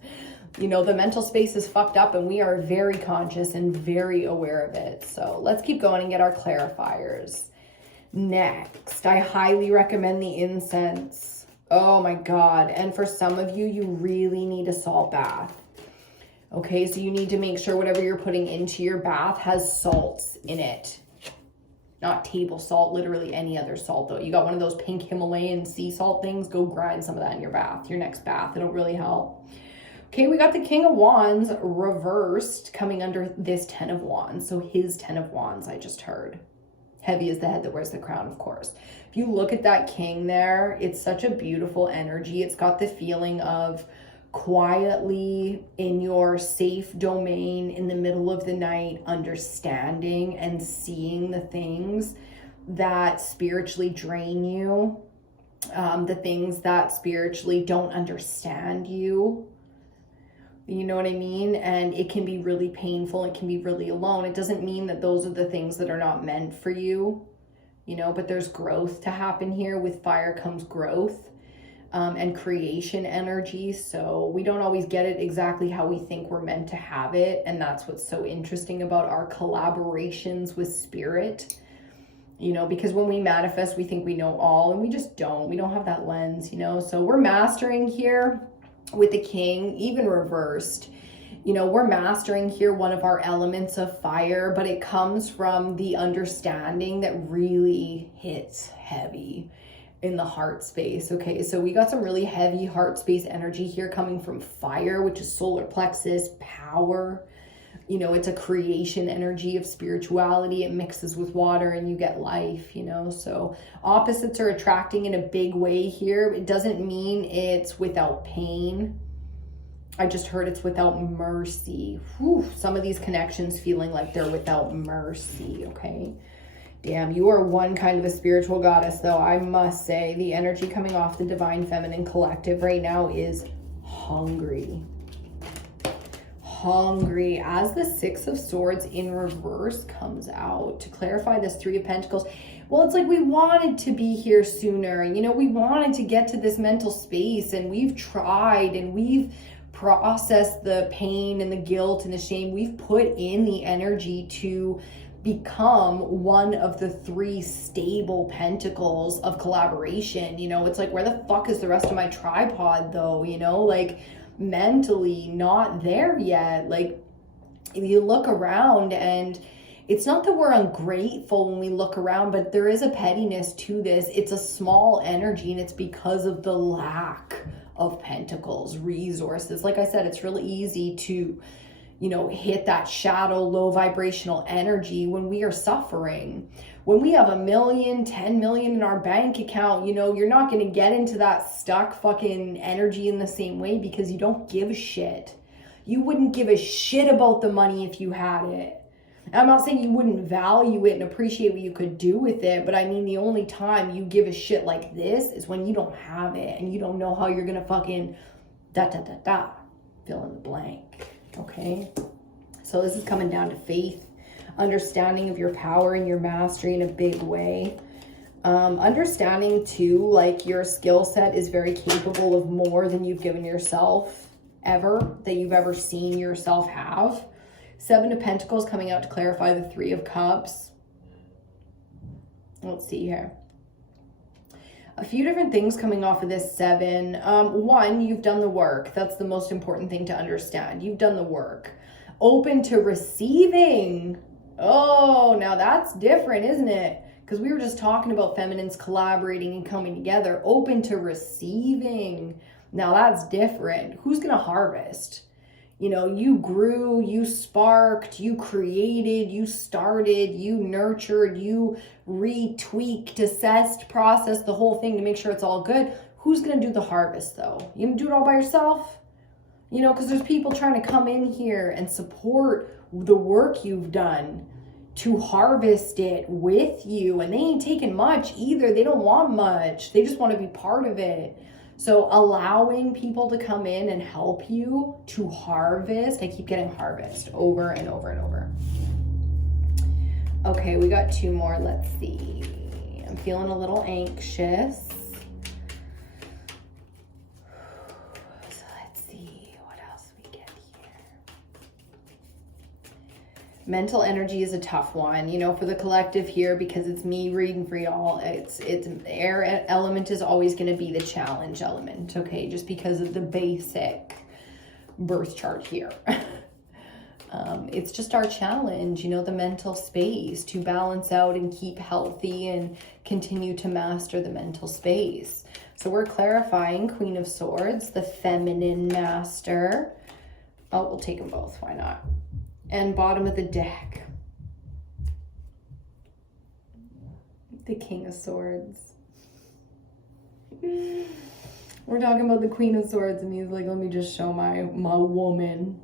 You know, the mental space is fucked up and we are very conscious and very aware of it. So let's keep going and get our clarifiers. Next, I highly recommend the incense. Oh my God. And for some of you, you really need a salt bath. Okay, so you need to make sure whatever you're putting into your bath has salts in it. Not table salt, literally any other salt though. You got one of those pink Himalayan sea salt things, go grind some of that in your bath, your next bath. It'll really help. Okay, we got the King of Wands reversed coming under this 10 of Wands. So his 10 of Wands, I just heard. Heavy is the head that wears the crown, of course. If you look at that king there, it's such a beautiful energy. It's got the feeling of quietly in your safe domain in the middle of the night, understanding and seeing the things that spiritually drain you, the things that spiritually don't understand you. You know what I mean? And it can be really painful. It can be really alone. It doesn't mean that those are the things that are not meant for you, you know, but there's growth to happen here. With fire comes growth and creation energy. So we don't always get it exactly how we think we're meant to have it. And that's what's so interesting about our collaborations with spirit, you know, because when we manifest, we think we know all and we just don't. We don't have that lens, you know, so we're mastering here. With the king, even reversed, you know, we're mastering here one of our elements of fire, but it comes from the understanding that really hits heavy in the heart space. Okay, so we got some really heavy heart space energy here coming from fire, which is solar plexus, power. You know, it's a creation energy of spirituality. It mixes with water and you get life, you know. So opposites are attracting in a big way here. It doesn't mean it's without pain. I just heard it's without mercy. Whew, some of these connections feeling like they're without mercy, okay? Damn, you are one kind of a spiritual goddess, though. I must say the energy coming off the Divine Feminine Collective right now is hungry. Hungry. As the 6 of Swords in reverse comes out to clarify this 3 of Pentacles. Well, it's like we wanted to be here sooner. You know, we wanted to get to this mental space and we've tried and we've processed the pain and the guilt and the shame. We've put in the energy to become one of the 3 stable pentacles of collaboration. You know, it's like, where the fuck is the rest of my tripod though? You know, like, mentally not there yet. Like, if you look around, and it's not that we're ungrateful when we look around, but there is a pettiness to this. It's a small energy and it's because of the lack of pentacles, resources. Like I said, it's really easy to, you know, hit that shadow, low vibrational energy when we are suffering. When we have 1 million, 10 million in our bank account, you know, you're not going to get into that stuck fucking energy in the same way because you don't give a shit. You wouldn't give a shit about the money if you had it. I'm not saying you wouldn't value it and appreciate what you could do with it, but I mean, the only time you give a shit like this is when you don't have it and you don't know how you're going to fucking fill in the blank. Okay? So this is coming down to faith, understanding of your power and your mastery in a big way. Understanding too, like your skill set is very capable of more than you've given yourself ever, that you've ever seen yourself have. 7 of Pentacles coming out to clarify the 3 of Cups. Let's see here. A few different things coming off of this 7. One, you've done the work. That's the most important thing to understand. You've done the work. Open to receiving. Oh, now that's different, isn't it? Because we were just talking about feminines collaborating and coming together. Open to receiving. Now that's different. Who's going to harvest? You know, you grew, you sparked, you created, you started, you nurtured, you retweaked, assessed, processed the whole thing to make sure it's all good. Who's going to do the harvest though? You going to do it all by yourself? You know, because there's people trying to come in here and support the work you've done to harvest it with you. And they ain't taking much either. They don't want much. They just want to be part of it. So allowing people to come in and help you to harvest. I keep getting harvest over and over and over. Okay, we got 2 more. Let's see. I'm feeling a little anxious. So let's see what else we get here. Mental energy is a tough one, you know, for the collective here, because it's me reading for y'all. It's air element is always going to be the challenge element, okay? Just because of the basic birth chart here. It's just our challenge, you know, the mental space to balance out and keep healthy and continue to master the mental space. So we're clarifying Queen of Swords, the feminine master. Oh, we'll take them both. Why not? And bottom of the deck, the King of Swords. We're talking about the Queen of Swords, and he's like, let me just show my woman.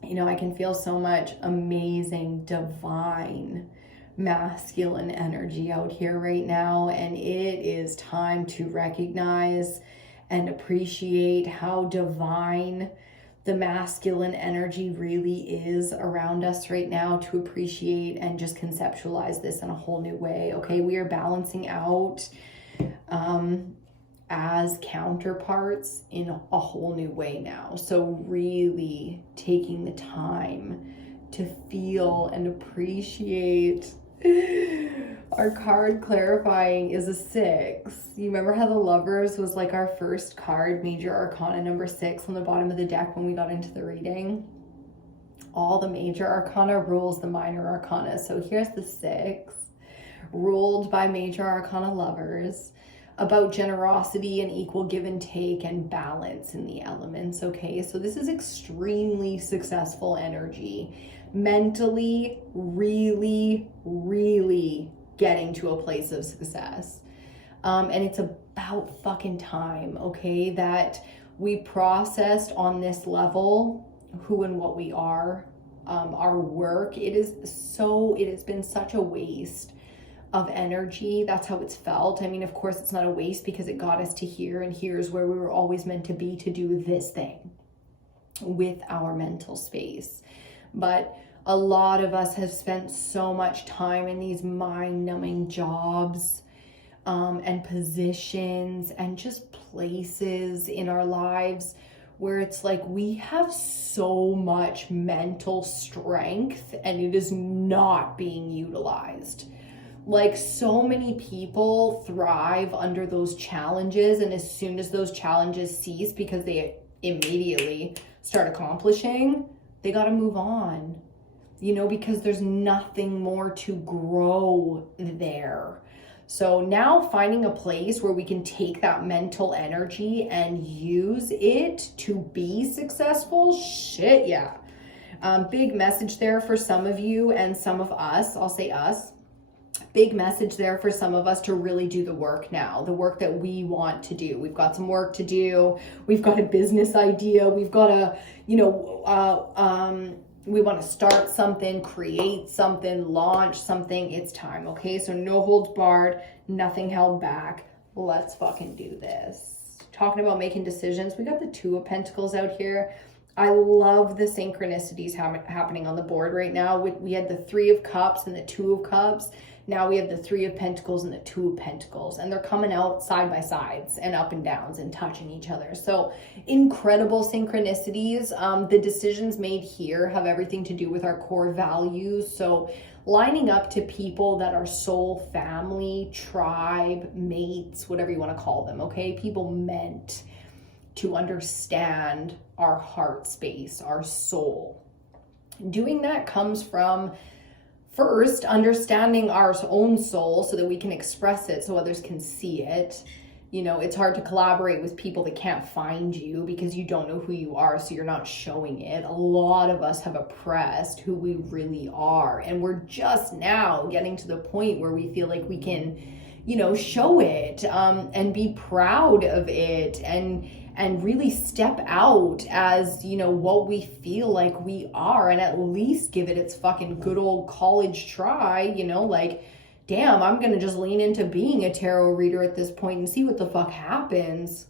You know, I can feel so much amazing, divine, masculine energy out here right now. And it is time to recognize and appreciate how divine the masculine energy really is around us right now, to appreciate and just conceptualize this in a whole new way. Okay, we are balancing out as counterparts in a whole new way now. So really taking the time to feel and appreciate. Our card clarifying is a 6. You remember how the Lovers was like our first card, major arcana number 6 on the bottom of the deck when we got into the reading? All the major arcana rules the minor arcana. So here's the 6, ruled by major arcana Lovers, about generosity and equal give and take and balance in the elements, okay? So this is extremely successful energy. Mentally, really, really getting to a place of success. And it's about fucking time, okay, that we processed on this level who and what we are, our work. It has been such a waste of energy. That's how it's felt. I mean, of course, it's not a waste because it got us to here, and here's where we were always meant to be, to do this thing with our mental space. But a lot of us have spent so much time in these mind-numbing jobs and positions and just places in our lives where it's like we have so much mental strength and it is not being utilized. Like, so many people thrive under those challenges, and as soon as those challenges cease because they immediately start accomplishing, they got to move on, you know, because there's nothing more to grow there. So now finding a place where we can take that mental energy and use it to be successful, shit, yeah. Big message there for some of you and some of us, I'll say us. Big message there for some of us to really do the work now, the work that we want to do. We've got some work to do. We've got a business idea. We've got a, you know, we want to start something, create something, launch something. It's time, okay? So no holds barred, nothing held back. Let's fucking do this. Talking about making decisions. We got the 2 of Pentacles out here. I love the synchronicities happening on the board right now. We had the Three of Cups and the Two of Cups. Now we have the Three of Pentacles and the Two of Pentacles, and they're coming out side by sides and up and downs and touching each other. So incredible synchronicities. The decisions made here have everything to do with our core values. So lining up to people that are soul family, tribe, mates, whatever you want to call them, okay? People meant to understand our heart space, our soul. Doing that comes from first understanding our own soul so that we can express it so others can see it. You know, it's hard to collaborate with people that can't find you because you don't know who you are, so you're not showing it. A lot of us have oppressed who we really are, and we're just now getting to the point where we feel like we can, you know, show it and be proud of it and really step out as, you know, what we feel like we are, and at least give it its fucking good old college try, you know, like, damn, I'm gonna just lean into being a tarot reader at this point and see what the fuck happens,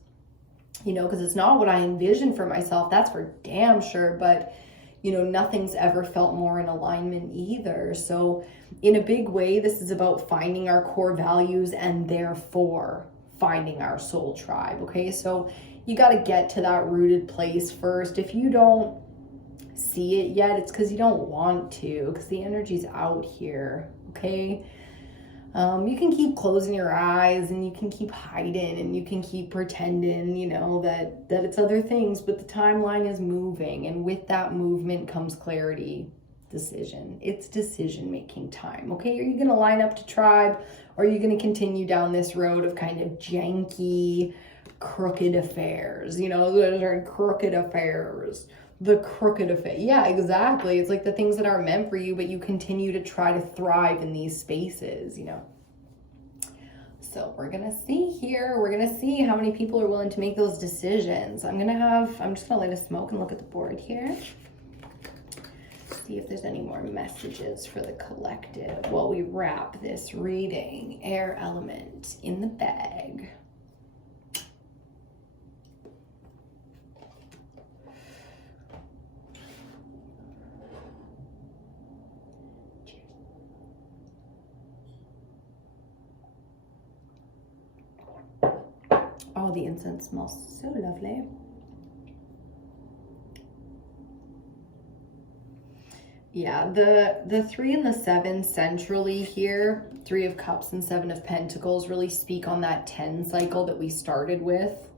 you know, because it's not what I envisioned for myself, that's for damn sure, but, you know, nothing's ever felt more in alignment either. So in a big way, this is about finding our core values and therefore finding our soul tribe, okay? So you got to get to that rooted place first. If you don't see it yet, it's because you don't want to, because the energy's out here, okay? You can keep closing your eyes and you can keep hiding and you can keep pretending, you know, that it's other things, but the timeline is moving, and with that movement comes clarity, decision. It's decision-making time, okay? Are you going to line up to tribe, or are you going to continue down this road of kind of janky, crooked affairs? You know, those are crooked affairs. The crooked affair. Yeah, exactly. It's like the things that aren't meant for you, but you continue to try to thrive in these spaces, you know. So we're going to see here. We're going to see how many people are willing to make those decisions. I'm just going to light a smoke and look at the board here. See if there's any more messages for the collective while we wrap this reading. Air element in the bag. Oh, the incense smells so lovely. Yeah, the 3 and the 7 centrally here, 3 of Cups and 7 of Pentacles, really speak on that 10 cycle that we started with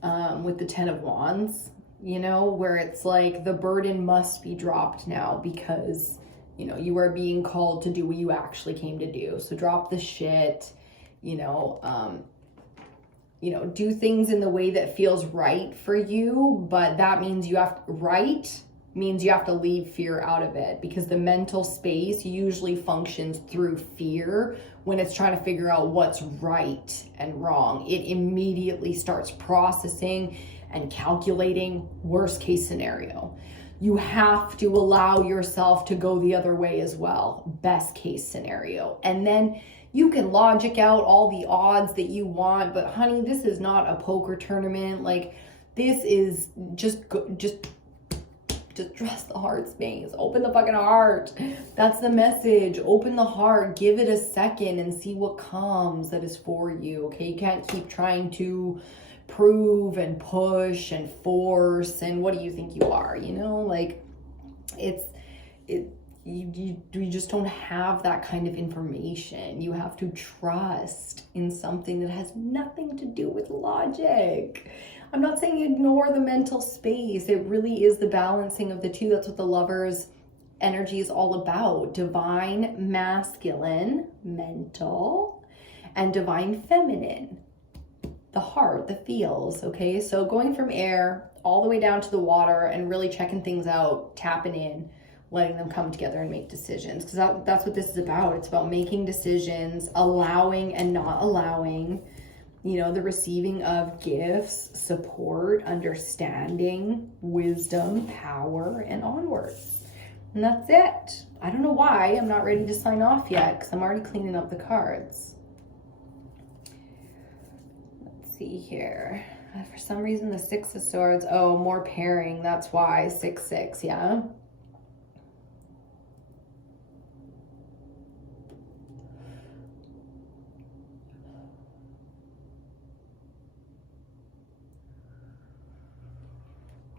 the 10 of Wands, you know, where it's like the burden must be dropped now because, you know, you are being called to do what you actually came to do. So drop the shit, you know, do things in the way that feels right for you, but that means you have to leave fear out of it, because the mental space usually functions through fear when it's trying to figure out what's right and wrong. It immediately starts processing and calculating worst case scenario. You have to allow yourself to go the other way as well, best case scenario. And then you can logic out all the odds that you want, but honey, this is not a poker tournament. Like, this is just trust the heart space. Open the fucking heart. That's the message. Open the heart. Give it a second and see what comes that is for you, okay? You can't keep trying to prove and push and force and what do you think you are, you know? Like, you just don't have that kind of information. You have to trust in something that has nothing to do with logic. I'm not saying ignore the mental space. It really is the balancing of the two. That's what the Lovers energy is all about. Divine masculine, mental, and divine feminine, the heart, the feels, okay? So going from air all the way down to the water and really checking things out, tapping in, letting them come together and make decisions, because that's what this is about. It's about making decisions, allowing and not allowing, you know, the receiving of gifts, support, understanding, wisdom, power, and onwards. And that's it. I don't know why I'm not ready to sign off yet, because I'm already cleaning up the cards. Let's see here. For some reason, the Six of Swords, oh, more pairing. That's why 6-6, yeah?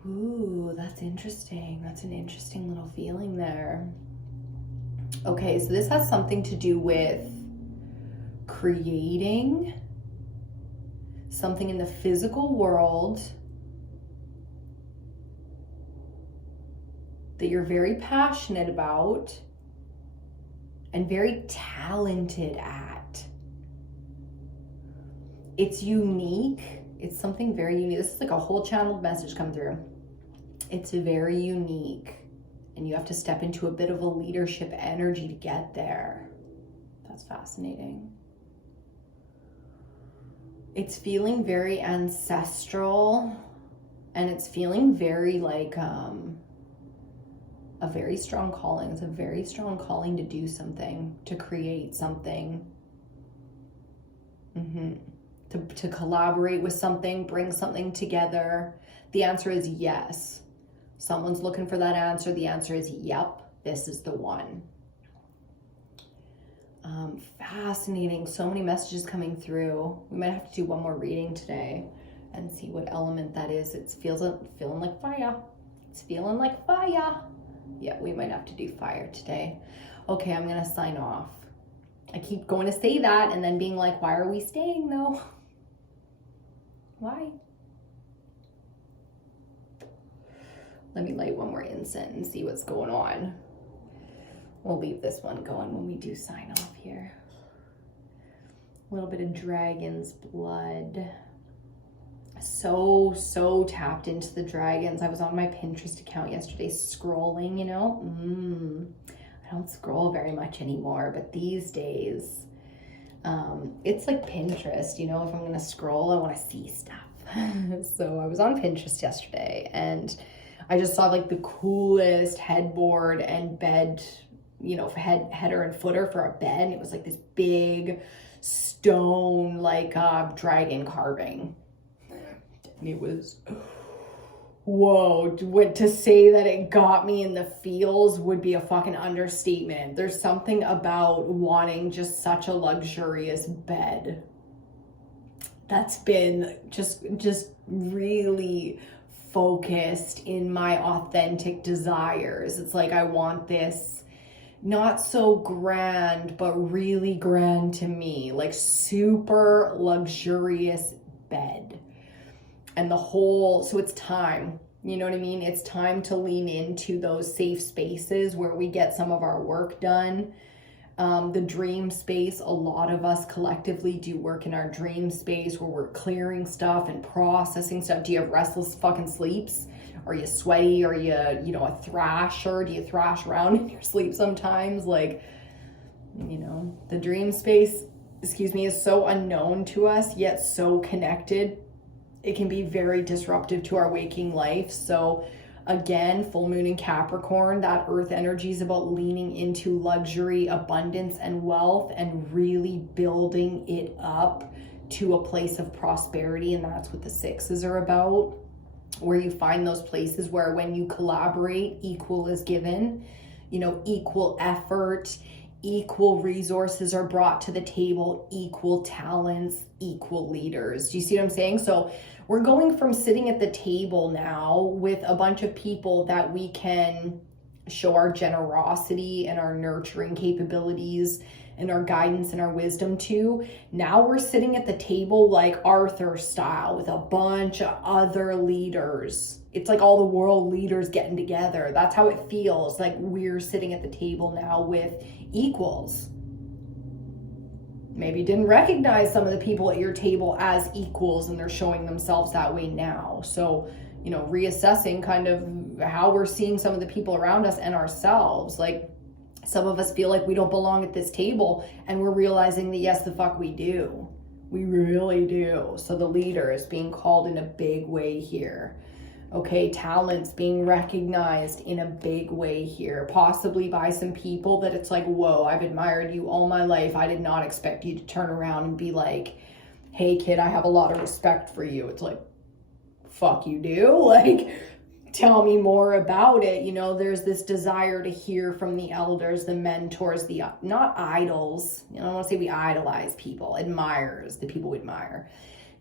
Ooh, that's interesting. That's an interesting little feeling there. Okay, so this has something to do with creating something in the physical world that you're very passionate about and very talented at. It's unique. It's something very unique. This is like a whole channeled message come through. It's very unique, and you have to step into a bit of a leadership energy to get there. That's fascinating. It's feeling very ancestral, and it's feeling very like a very strong calling. It's a very strong calling to do something, to create something, to collaborate with something, bring something together. The answer is yes. Someone's looking for that answer. The answer is yep, this is the one. Fascinating. So many messages coming through. We might have to do one more reading today and see what element that is. It's feeling like fire. It's feeling like fire. Yeah, we might have to do fire today. Okay, I'm going to sign off. I keep going to say that and then being like, why are we staying though? Why? Let me light one more incense and see what's going on. We'll leave this one going when we do sign off here. A little bit of dragon's blood. So tapped into the dragons. I was on my Pinterest account yesterday scrolling, you know. I don't scroll very much anymore, but these days, it's like Pinterest, you know. If I'm gonna scroll, I want to see stuff. So I was on Pinterest yesterday, and I just saw like the coolest headboard and bed, you know, header and footer for a bed. And it was like this big stone, like dragon carving. And it was, whoa, to say that it got me in the feels would be a fucking understatement. There's something about wanting just such a luxurious bed that's been just really focused in my authentic desires. It's like I want this not so grand, but really grand to me, like super luxurious bed. And the whole, so it's time, you know what I mean? It's time to lean into those safe spaces where we get some of our work done. The dream space, a lot of us collectively do work in our dream space where we're clearing stuff and processing stuff. Do you have restless fucking sleeps? Are you sweaty? Are you a thrasher? Do you thrash around in your sleep sometimes? Like, you know, the dream space, is so unknown to us, yet so connected. It can be very disruptive to our waking life. So again, full moon in Capricorn, that earth energy is about leaning into luxury, abundance, and wealth, and really building it up to a place of prosperity. And that's what the sixes are about, where you find those places where when you collaborate, equal is given, you know, equal effort, equal resources are brought to the table, equal talents, equal leaders. Do you see what I'm saying? So we're going from sitting at the table now with a bunch of people that we can show our generosity and our nurturing capabilities and our guidance and our wisdom to. Now we're sitting at the table like Arthur style with a bunch of other leaders. It's like all the world leaders getting together. That's how it feels. Like we're sitting at the table now with equals. Maybe you didn't recognize some of the people at your table as equals, and they're showing themselves that way now. So, you know, reassessing kind of how we're seeing some of the people around us and ourselves. Like some of us feel like we don't belong at this table, and we're realizing that yes, the fuck we do. We really do. So the leader is being called in a big way here. Okay, talents being recognized in a big way here, possibly by some people that it's like, whoa, I've admired you all my life. I did not expect you to turn around and be like, hey kid, I have a lot of respect for you. It's like, fuck you do. Like, tell me more about it. You know, there's this desire to hear from the elders, the mentors, the not idols. You know, I don't want to say we idolize people, admirers, the people we admire.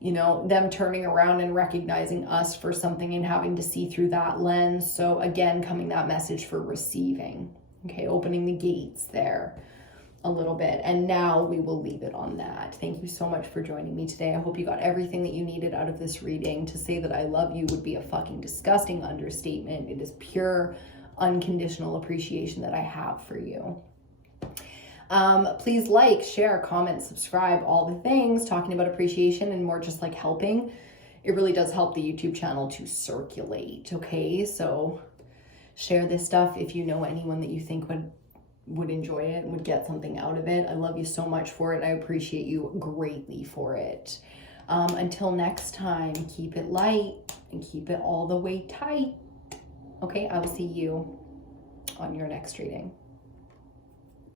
You know, them turning around and recognizing us for something and having to see through that lens. So again, coming that message for receiving. Okay, opening the gates there a little bit. And now we will leave it on that. Thank you so much for joining me today. I hope you got everything that you needed out of this reading. To say that I love you would be a fucking disgusting understatement. It is pure, unconditional appreciation that I have for you. Please like, share, comment, subscribe, all the things, talking about appreciation and more just like helping. It really does help the YouTube channel to circulate. Okay, so share this stuff if you know anyone that you think would enjoy it and would get something out of it. I love you so much for it. I appreciate you greatly for it. Until next time, keep it light and keep it all the way tight. Okay, I will see you on your next reading.